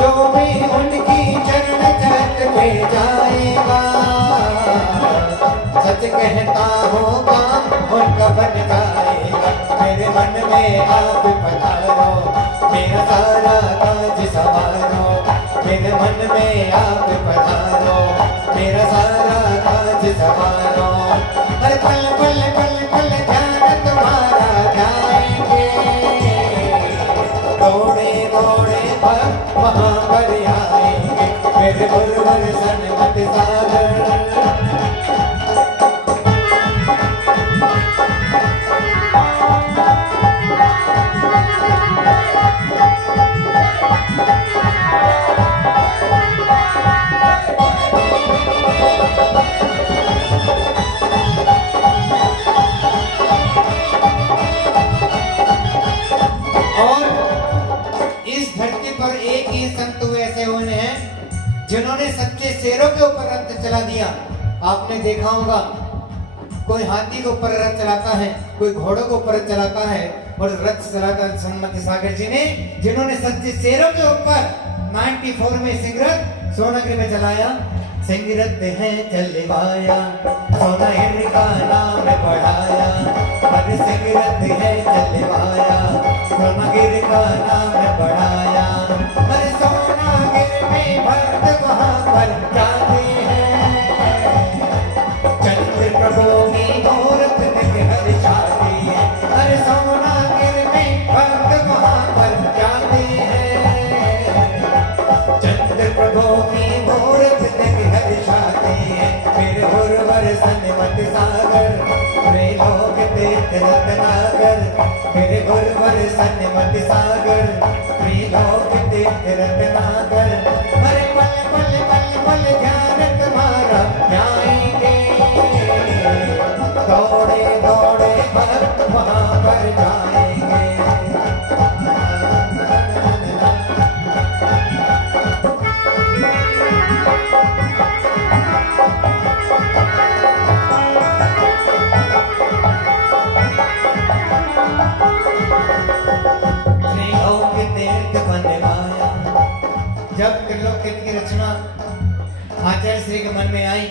जो भी उनकी चरण छत्र पे जाएगा, सच कहता होगा उनका बन जाएगा। मेरे मन में आप पधारो, मेरा सारा काज संवारो, मेरे मन में आप पधारो, मेरा सारा काज संवारो। हर पल पल पल पल ध्यान तुम्हारा जाएंगे, दौड़े दौड़े पर वहाँ पर आएंगे, मेरे गुरुवर सन्मति सागर। जिन्होंने सच्चे शेरों के ऊपर रथ चला दिया। आपने देखा होगा कोई हाथी के ऊपर रथ चलाता है, कोई घोड़ों के ऊपर चलाता है, और रथ चलाता है सन्मति सागर जी ने, जिन्होंने सच्चे शेरों के ऊपर 94 में सिंगरथ सोनागिरी में चलाया। सिंगरथ है चलवाया, सोनागिरी का नाम बढ़ाया, हर सिंगरथ है चलवाया, सोनागिरी का नाम बढ़ाया। हर सोनागिरी में भक्त वहाँ पर जाते हैं, चंद्र प्रभु की मूरत देख हर जाते हैं। हर सोनागिरी में भक्त वहाँ पर जाते हैं, चंद्र प्रभु की मूरत देख हर जाते हैं। मेरे गुरुवर सन्मति सागर, त्रिलोक तीर्थ रत्नाकर, मेरे गुरुवर सन्मति सागर, त्रिलोक तीर्थ रत्नाकर। हर पल पल पल पल ध्यान तुम्हारा जाएंगे, दौड़े दौड़े पर वहाँ पर जाएंगे। जब त्रिलोक तीर्थ की रचना आचार्य श्री के मन में आई,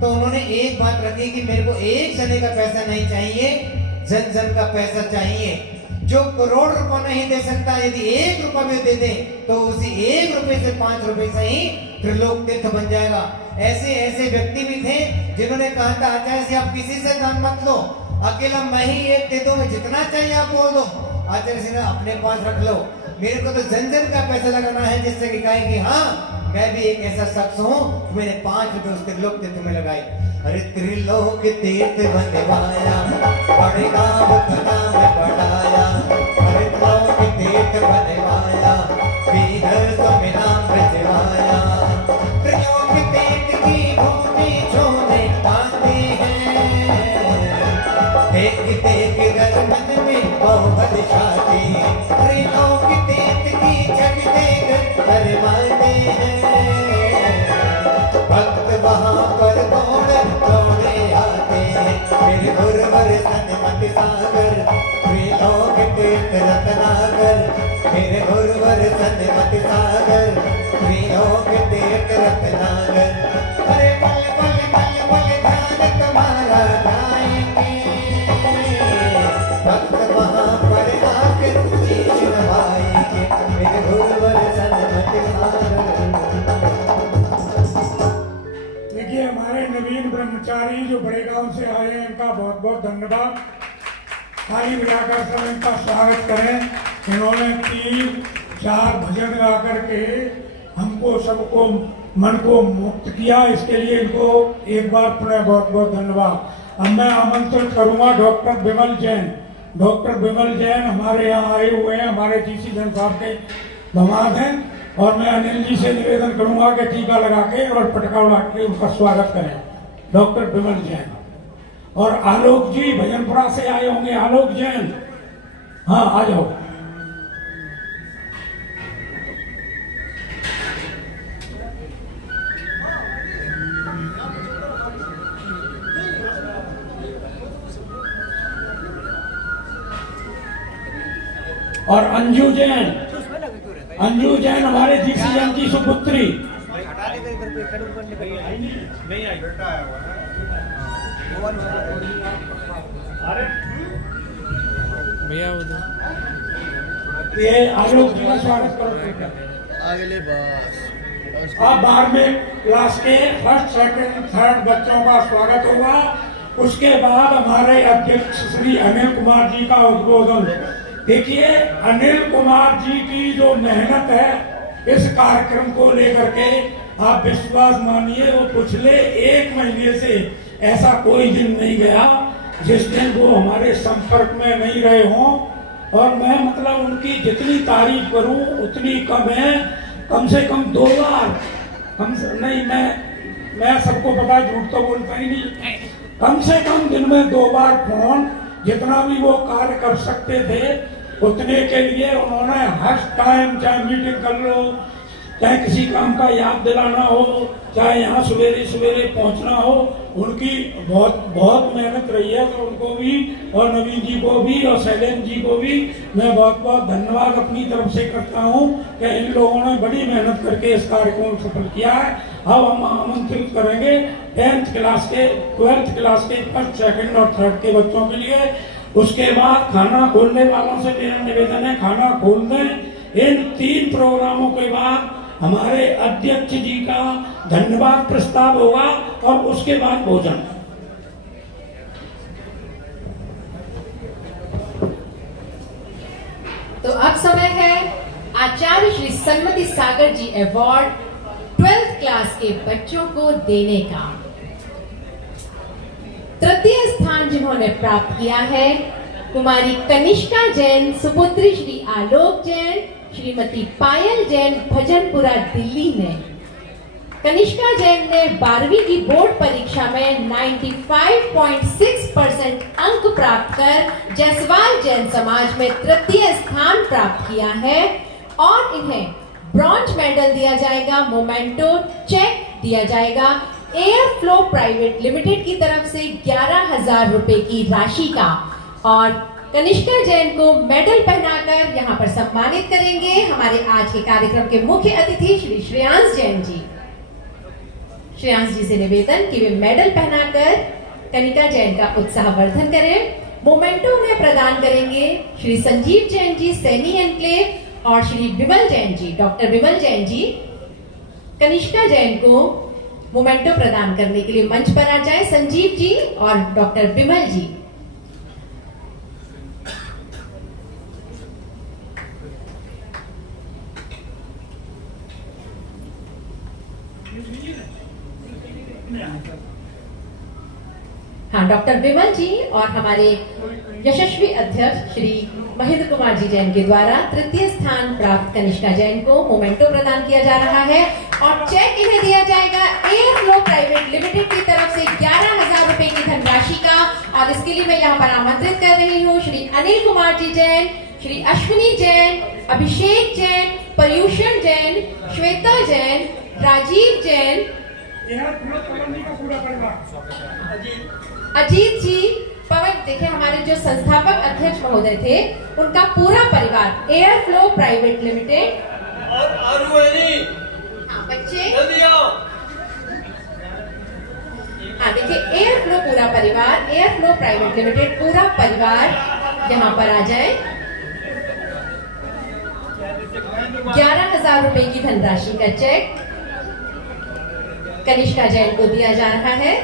तो उन्होंने एक बात रखी कि मेरे को एक जने का पैसा नहीं चाहिए, जन जन का पैसा चाहिए। जो करोड़ रुपया नहीं दे सकता, यदि 1 रुपया भी दे दे तो उसी 1 रुपये से 5 रुपये से ही त्रिलोक तीर्थ बन जाएगा। ऐसे ऐसे व्यक्ति भी थे जिन्होंने कहा था आचार्य जी आप किसी से दान मत लो, अकेला मैं ही एक दे दूं, जितना चाहिए आप बोल दो। आचार्य जी ने अपने पास रख लो, मेरे को तो जन जन का पैसा लगाना है, जिससे कि कहे कि हाँ मैं भी एक ऐसा शख्स हूँ, मैंने 5 रुपए उस त्रिलोक तीर्थ में लगाए। अरे त्रिलोक तीर्थ बनवाया, बड़े गाँव का नाम बढ़ाया, अरे त्रिलोक तीर्थ बनवाया, पीहर तुम्हें नाम रचवाया। त्रिलोक तीर्थ की भूमि छोने पाते हैं, देख देख कर मन में बहुत शादी। त्रिलोक तीर्थ की जग देख कर मानते हैं, भक्त वहाँ पर दौड़ दौड़े आते हैं। मेरे गुरुवर सन्मति सागर, त्रिलोक तीर्थ रत्नाकर, मेरे गुरुवर सन्मति सागर, त्रिलोक तीर्थ रत्नाकर। अरे पल पल पल पल ध्यान तुम्हारा जाएंगे, भक्त वहाँ पर आकर शीश नवाएंगे। मेरे गुरुवर सन्मति सागर। देखिए हमारे नवीन ब्रह्मचारी जो बड़े गांव से आए हैं, इनका बहुत बहुत धन्यवाद। ताली बजाकर सब इनका स्वागत करें। इन्होंने 3-4 भजन गा करके हमको सबको मन को मुक्त किया, इसके लिए इनको एक बार पुनः बहुत बहुत धन्यवाद। अब मैं आमंत्रित करूंगा डॉक्टर विमल जैन। डॉक्टर विमल जैन हमारे यहाँ आए हुए हैं, हमारे जीसी जन साहब के दामाद हैं, और मैं अनिल जी से निवेदन करूंगा कि टीका लगा के और पटका उड़ा के उनका स्वागत करें। डॉक्टर विमल जैन और आलोक जी भजनपुरा से आए होंगे। आलोक जैन, हाँ आ जाओ। और अंजू जैन हमारे जीसीएम की सुपुत्री। ये आलोक जी का स्वागत करो। अब 12वें क्लास के फर्स्ट सेकंड थर्ड बच्चों का स्वागत होगा। उसके बाद हमारे अध्यक्ष श्री अनिल कुमार जी का उद्बोधन। देखिए, अनिल कुमार जी की जो मेहनत है इस कार्यक्रम को लेकर के, आप विश्वास मानिए, वो पिछले 1 महीने से ऐसा कोई दिन नहीं गया जिस दिन वो हमारे संपर्क में नहीं रहे हों। और मैं मतलब उनकी जितनी तारीफ करूं उतनी कम है। कम से कम 2 बार नहीं, मैं सबको पता, झूठ तो बोलता ही नहीं, कम से कम दिन में 2 बार फोन, जितना भी वो कार्य कर सकते थे उतने के लिए उन्होंने हर टाइम, चाहे मीटिंग कर लो, चाहे किसी काम का याद दिलाना हो, चाहे यहाँ सवेरे सवेरे पहुँचना हो, उनकी बहुत मेहनत रही है। तो उनको भी और नवीन जी को भी और शैलेंद्र जी को भी मैं बहुत धन्यवाद अपनी तरफ से करता हूँ कि इन लोगों ने बड़ी मेहनत करके इस कार्यक्रम को सफल किया है। अब हम आमंत्रित करेंगे 10th क्लास के 12th क्लास के फर्स्ट सेकंड और थर्ड के बच्चों के लिए। उसके बाद खाना खोलने वालों से मेरा निवेदन है, खाना खोल दें। इन 3 प्रोग्रामों के बाद हमारे अध्यक्ष जी का धन्यवाद प्रस्ताव होगा और उसके बाद भोजन। तो अब समय है आचार्य श्री सन्मति सागर जी अवार्ड 12th क्लास के बच्चों को देने का। तृतीय स्थान जिन्होंने प्राप्त किया है कुमारी कनिष्का जैन, सुपुत्री श्री आलोक जैन, श्रीमती पायल जैन, भजनपुरा दिल्ली ने। कनिष्का जैन ने 12वीं की बोर्ड परीक्षा में 95.6% अंक प्राप्त कर जयसवाल जैन समाज में तृतीय स्थान प्राप्त किया है और इन्हें ब्रॉन्ज मेडल दिया जाएगा, मोमेंटो चेक दिया जाएगा एयर फ्लो प्राइवेट लिमिटेड की तरफ से 11,000 रुपए की राशि का। और कनिष्का जैन को मेडल पहनाकर यहाँ पर सम्मानित करेंगे हमारे आज के कार्यक्रम के मुख्य अतिथि श्री श्रेयांश जैन जी। श्रेयांश जी से निवेदन कि वे मेडल पहनाकर कनिष्का जैन का उत्साहवर्धन करें। मोमेंटो उन्हें प्रदान करेंगे श्री संजीव जैन जी, सैनी एनक्लेव, और श्री विमल जैन जी, डॉक्टर विमल जैन जी। कनिष्का जैन को मोमेंटो प्रदान करने के लिए मंच पर आ जाए संजीव जी और डॉक्टर विमल जी। हाँ, डॉक्टर विमल जी और हमारे यशस्वी अध्यक्ष श्री महेंद्र कुमार जी जैन के द्वारा तृतीय स्थान प्राप्त कनिष्का जैन को मोमेंटो प्रदान किया जा रहा है और चेक इन्हें दिया जाएगा एयर फ्लो प्राइवेट लिमिटेड की तरफ से 11,000 रुपए की धनराशि का। और इसके लिए मैं यहाँ पर आमंत्रित कर रही हूँ श्री अनिल कुमार जी जैन, श्री अश्विनी जैन, अभिषेक जैन, पर्यूषण जैन, श्वेता जैन, राजीव जैन, अजीत जी, पवन। देखिए, हमारे जो संस्थापक अध्यक्ष महोदय थे उनका पूरा परिवार एयर फ्लो प्राइवेट लिमिटेड और बच्चे जल्दी आओ। हाँ, देखिए, एयर फ्लो पूरा परिवार, एयर फ्लो प्राइवेट लिमिटेड पूरा परिवार यहाँ पर आ जाए। 11,000 रुपए की धनराशि का चेक कनिष्का जैन को दिया जा रहा है।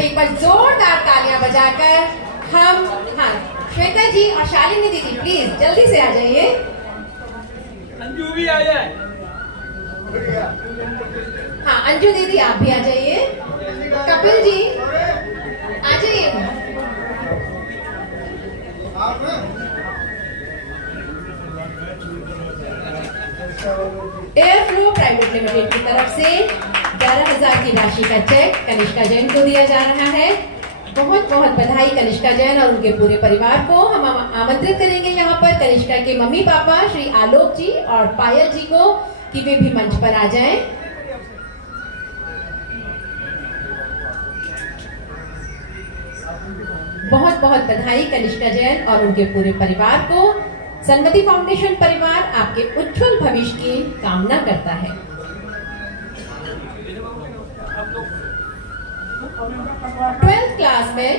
एक बार जोरदार तालियां बजाकर हम, हाँ, श्वेता जी और शालिनी दीदी प्लीज जल्दी से आ जाइए। अंजू भी आ जाए। हाँ, अंजू दीदी आप भी आ जाइए। कपिल जी आ जाइए। एयर फ्लो प्राइवेट लिमिटेड की तरफ से 11,000 की राशि का चेक कनिष्का जैन को दिया जा रहा है। बहुत बहुत बधाई कनिष्का जैन और उनके पूरे परिवार को। हम आमंत्रित करेंगे यहाँ पर कनिष्का के मम्मी पापा श्री आलोक जी और पायल जी को कि वे भी मंच पर आ जाएं। बहुत बहुत बधाई कनिष्का जैन और उनके पूरे परिवार को। सन्मति फाउंडेशन परिवार आपके उज्जवल भविष्य की कामना करता है। ट्वेल्थ क्लास में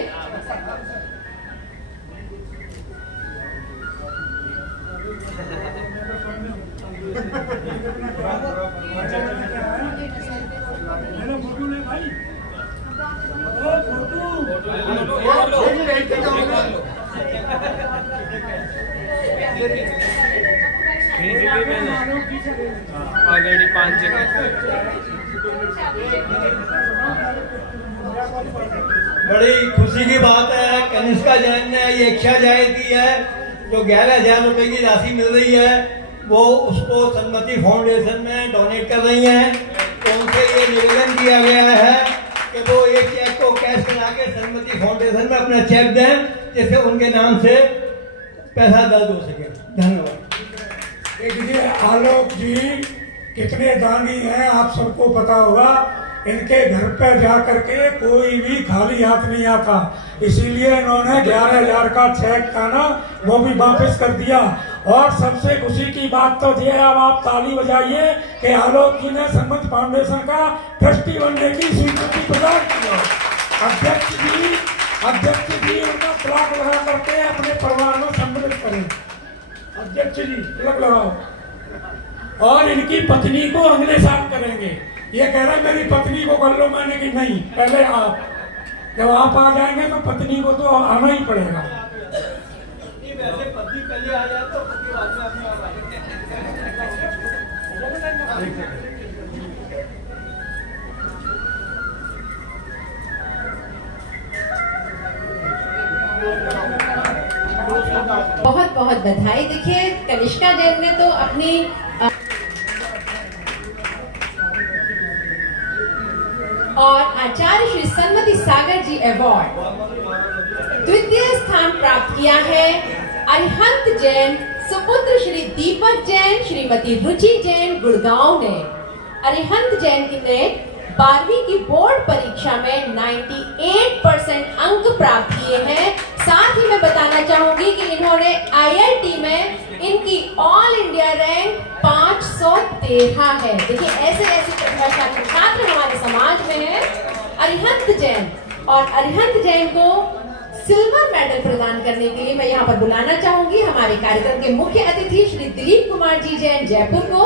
ऑलरेडी 5 जगह। बड़ी खुशी की बात है, कनिष्का जैन ने ये इच्छा जाहिर की है, जो 11,000 रुपए की राशि मिल रही है वो उसको सन्मति फाउंडेशन में डोनेट कर रही हैं। तो उनसे ये निवेदन किया गया है कि वो ये चेक को कैश करा के सन्मति फाउंडेशन में अपना चेक दें, जिससे उनके नाम से पैसा दर्ज हो सके। धन्यवाद। देखिए आलोक जी कितने दानी हैं, आप सबको पता होगा। इनके घर पे जा करके कोई भी खाली हाथ नहीं आता, इसीलिए इन्होंने 11,000 का चेक था ना वो भी वापस कर दिया। और सबसे खुशी की बात तो ये, अब आप ताली बजाइए कि आलोक जी ने सन्मति फाउंडेशन का ट्रस्टी बनने की स्वीकृति प्रदान की। अध्यक्ष जी उनका तिलक लगा करके अपने परिवार में सम्मिलित करें। अध्यक्ष जी तिलक लगाओ। और इनकी पत्नी को अगले साल करेंगे। ये कह रहा है मेरी पत्नी को कर लो, मैंने कि नहीं पहले आप, जब आप आ जाएंगे तो पत्नी को तो आना ही पड़ेगा। पत्नी पहले आ जाए तो पत्नी बाद में अपने आप आएंगे। बहुत बहुत बधाई। देखिए कनिष्का जैन ने तो अपनी और आचार्य श्री सन्मति सागर जी अवार्ड द्वितीय स्थान प्राप्त किया है अरिहंत जैन सुपुत्र श्री दीपक जैन श्रीमती रुचि जैन गुड़गांव ने। अरिहंत जैन ने 12वीं की बोर्ड परीक्षा में 98% अंक प्राप्त किए हैं। साथ ही मैं बताना चाहूंगी कि इन्होंने IIT में इनकी ऑल इंडिया रैंक 513 है। देखिए ऐसे ऐसे प्रतिभाशाली छात्र हमारे समाज में हैं। अरिहंत जैन और अरिहंत जैन को सिल्वर मेडल प्रदान करने के लिए मैं यहाँ पर बुलाना चाहूंगी हमारे कार्यक्रम के मुख्य अतिथि श्री दिलीप कुमार जी जैन जयपुर को।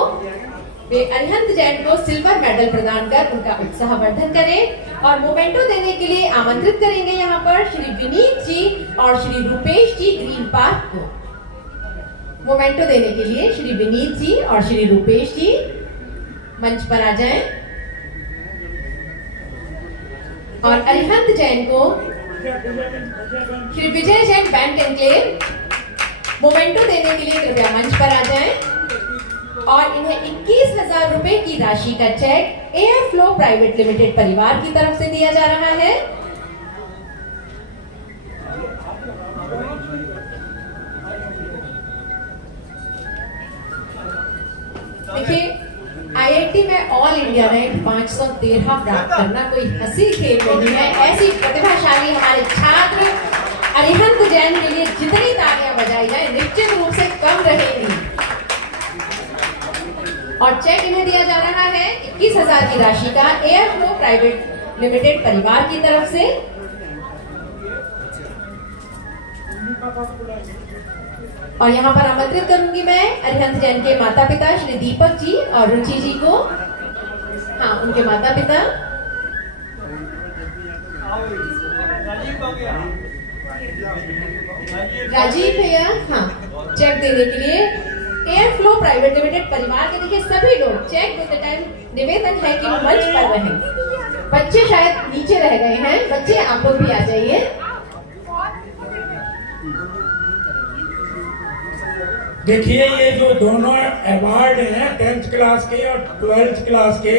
वे अरिहंत जैन को सिल्वर मेडल प्रदान कर उनका उत्साहवर्धन करें और मोमेंटो देने के लिए आमंत्रित करेंगे यहाँ पर श्री विनीत जी और श्री रूपेश जी ग्रीन पार्क को। मोमेंटो देने के लिए श्री विनीत जी और श्री रूपेश जी मंच पर आ जाएं और अरिहंत जैन को Shri Vijay Jain bank enclave memento देने के लिए कृपया मंच पर आ जाएं और इन्हें 21,000 रुपए की राशि का cheque air flow private limited परिवार की तरफ से दिया जा रहा है। देखिए IIT में ऑल इंडिया रैंक 513 प्राप्त करना कोई हंसी खेल नहीं है। ऐसी प्रतिभाशाली हमारे छात्र अरिहंत जैन के लिए जितनी तालियां बजाई जाए निश्चित रूप से कम रहेगी। और चेक इन्हें दिया जा रहा है 21,000 की राशि का एयर फ्लो प्राइवेट लिमिटेड परिवार की तरफ से। और यहाँ पर आमंत्रित करूंगी मैं अरिहंत जैन के माता पिता श्री दीपक जी और रुचि जी को। हाँ उनके माता पिता राजीव भैया हाँ चेक देने के लिए एयर फ्लो प्राइवेट लिमिटेड परिवार के। देखिए सभी लोग चेक देते टाइम निवेदन है कि वो मंच पर रहें। बच्चे शायद नीचे रह गए हैं, बच्चे आप लोग भी आ जाइए। देखिए ये जो दोनों अवार्ड हैं 10th क्लास के और 12th क्लास के,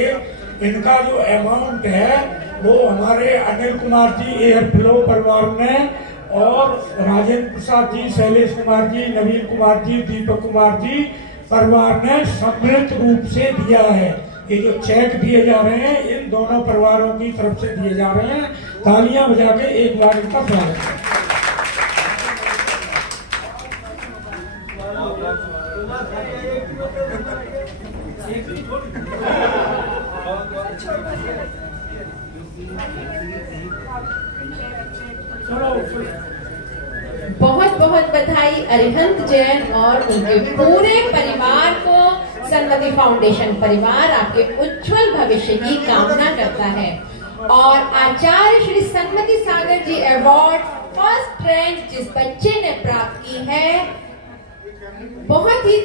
इनका जो अमाउंट है वो हमारे अनिल कुमार जी एयर फ्लो परिवार ने और राजेंद्र प्रसाद जी, शैलेश कुमार जी, नवीन कुमार जी, दीपक कुमार जी परिवार ने सम्मिलित रूप से दिया है। ये जो चेक दिए जा रहे हैं इन दोनों परिवारों की तरफ से दिए जा रहे हैं। तालियां बजा के एक बार इनका स्वागत है। चलो बहुत बहुत बधाई अरिहंत जैन और उनके पूरे परिवार को। सन्मति फाउंडेशन परिवार आपके उज्जवल भविष्य की कामना करता है। और आचार्य श्री सन्मति सागर जी अवार्ड फर्स्ट रैंक जिस बच्चे ने प्राप्त की है, बहुत ही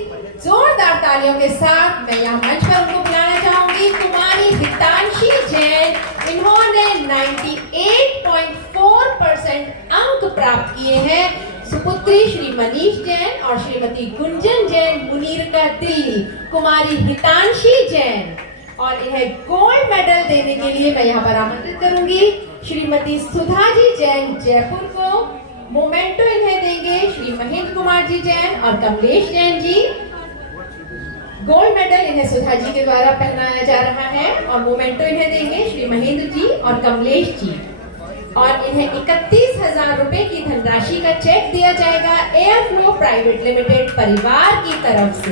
जोरदार तालियों के साथ मैं यहाँ मंच पर उनको बुलाना चाहूंगी। कुमारी हितांशी जैन, इन्होंने 98.4% अंक प्राप्त किए हैं। सुपुत्री श्री मनीष जैन और श्रीमती गुंजन जैन मुनीरका दिल्ली, कुमारी हितांशी जैन, और इन्हें गोल्ड मेडल देने के लिए मैं यहाँ पर आमंत्रित करूंगी श्रीमती सुधा जी जैन जयपुर को। मोमेंटो इन्हें देंगे श्री महेंद्र कुमार जी जैन और कमलेश जैन जी। गोल्ड मेडल इन्हें सुधा जी के द्वारा पहनाया जा रहा है और मोमेंटो इन्हें देंगे श्री महेंद्र जी और कमलेश जी। और इन्हें 31,000 रुपए की धनराशि का चेक दिया जाएगा एयरफ्लो प्राइवेट लिमिटेड परिवार की तरफ से।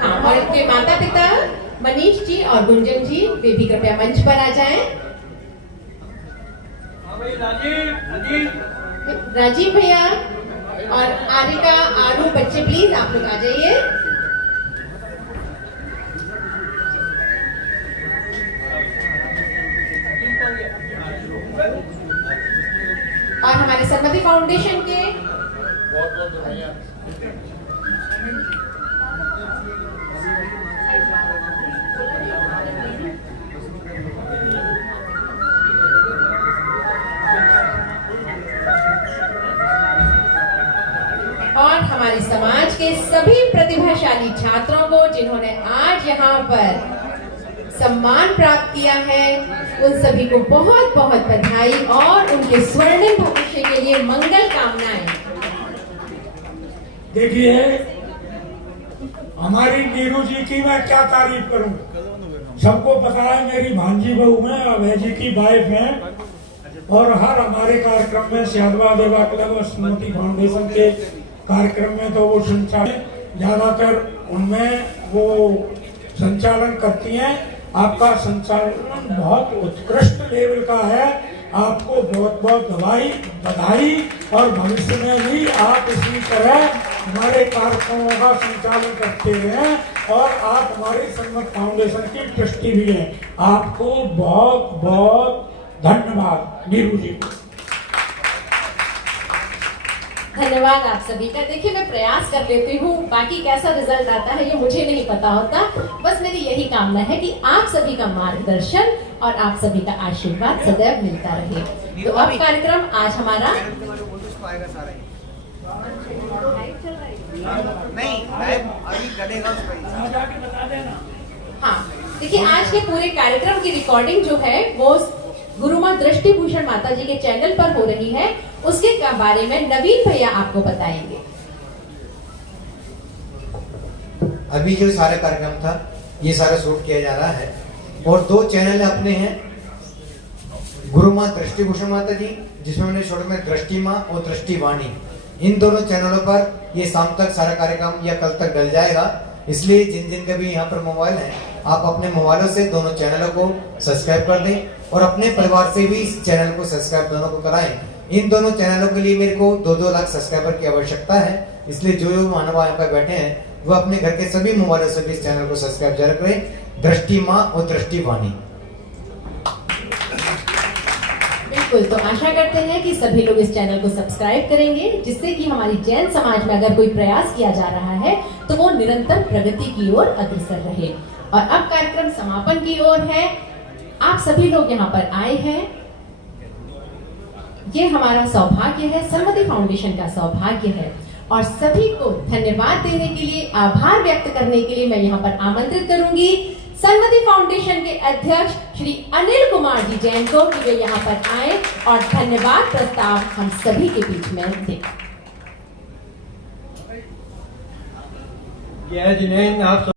हाँ, और इनके माता पिता मनीष जी और गुंजन जी वे भी कृपया मंच पर आ जाएं। राजीव भैया और आरिका आरू बच्चे प्लीज आप लोग आ जाइए। और हमारे सन्मति फाउंडेशन के बहुत बहुत बधाइयाँ। और हमारे समाज के सभी प्रतिभाशाली छात्रों को जिन्होंने आज यहाँ पर सम्मान प्राप्त किया है, उन सभी को बहुत बहुत बधाई और उनके स्वर्णिम भविष्य के लिए मंगल कामनाएं। देखिए, हमारी नीरू जी की मैं क्या तारीफ करूं। सबको पता है मेरी भांजी बहू है, अभय जी की वाइफ है, और हर हमारे कार्यक्रम में श्यादवा देवा क्लब और स्मृति फाउंडेशन के कार्यक्रम में तो वो संचालन ज्यादातर उनमें वो संचालन करती हैं। आपका संचालन बहुत उत्कृष्ट लेवल का है, आपको बहुत बहुत बधाई और भविष्य में भी आप इसी तरह हमारे कार्यक्रमों का संचालन करते हैं और आप हमारे सन्मत फाउंडेशन की ट्रस्टी भी हैं। आपको बहुत बहुत धन्यवाद नीरू जी। धन्यवाद आप सभी का। देखिए, मैं प्रयास कर लेती हूँ, बाकी कैसा रिजल्ट आता है ये मुझे नहीं पता होता। बस मेरी यही कामना है कि आप सभी का मार्गदर्शन और आप सभी का आशीर्वाद सदैव मिलता रहे। तो अब कार्यक्रम आज हमारा हाँ, देखिए, आज के पूरे कार्यक्रम की रिकॉर्डिंग जो है वो गुरुमा दृष्टि भूषण माता जी के चैनल पर हो रही है। उसके बारे में नवीन भैया आपको बताएंगे। अभी जो सारा कार्यक्रम था ये सारा शूट किया जा रहा है और 2 चैनल अपने हैं, गुरु माँ दृष्टि भूषण माता जी जिसमें मैंने शूट में दृष्टि माँ और दृष्टि वाणी, इन दोनों चैनलों पर ये शाम तक सारा कार्यक्रम या कल तक डल जाएगा। इसलिए जिन जिन के भी यहाँ पर मोबाइल हैं, आप अपने मोबाइलों से दोनों चैनलों को सब्सक्राइब कर दें और अपने परिवार से भी इस चैनल को सब्सक्राइब दोनों को कराएं। इन दोनों चैनलों के लिए मेरे को 2-2 लाख सब्सक्राइबर की आवश्यकता है। इसलिए जो मानव यहाँ पर बैठे हैं वो अपने घर के सभी मोबाइलों से भी इस चैनल को सब्सक्राइब जरूर करें, दृष्टि माँ और दृष्टि वाणी। बिल्कुल, तो आशा करते हैं कि सभी लोग इस चैनल को सब्सक्राइब करेंगे, जिससे कि हमारी जैन समाज में अगर कोई प्रयास किया जा रहा है तो वो निरंतर प्रगति की ओर अग्रसर रहे। और अब कार्यक्रम समापन की ओर है। आप सभी लोग यहाँ पर आए हैं, ये हमारा सौभाग्य है, सन्मति फाउंडेशन का सौभाग्य है। और सभी को धन्यवाद देने के लिए, आभार व्यक्त करने के लिए मैं यहाँ पर आमंत्रित करूंगी सन्मति फाउंडेशन के अध्यक्ष श्री अनिल कुमार जी जैन को कि वे यहाँ पर आए और धन्यवाद प्रस्ताव हम सभी के बीच में दें। जय जिनेंद्र, आप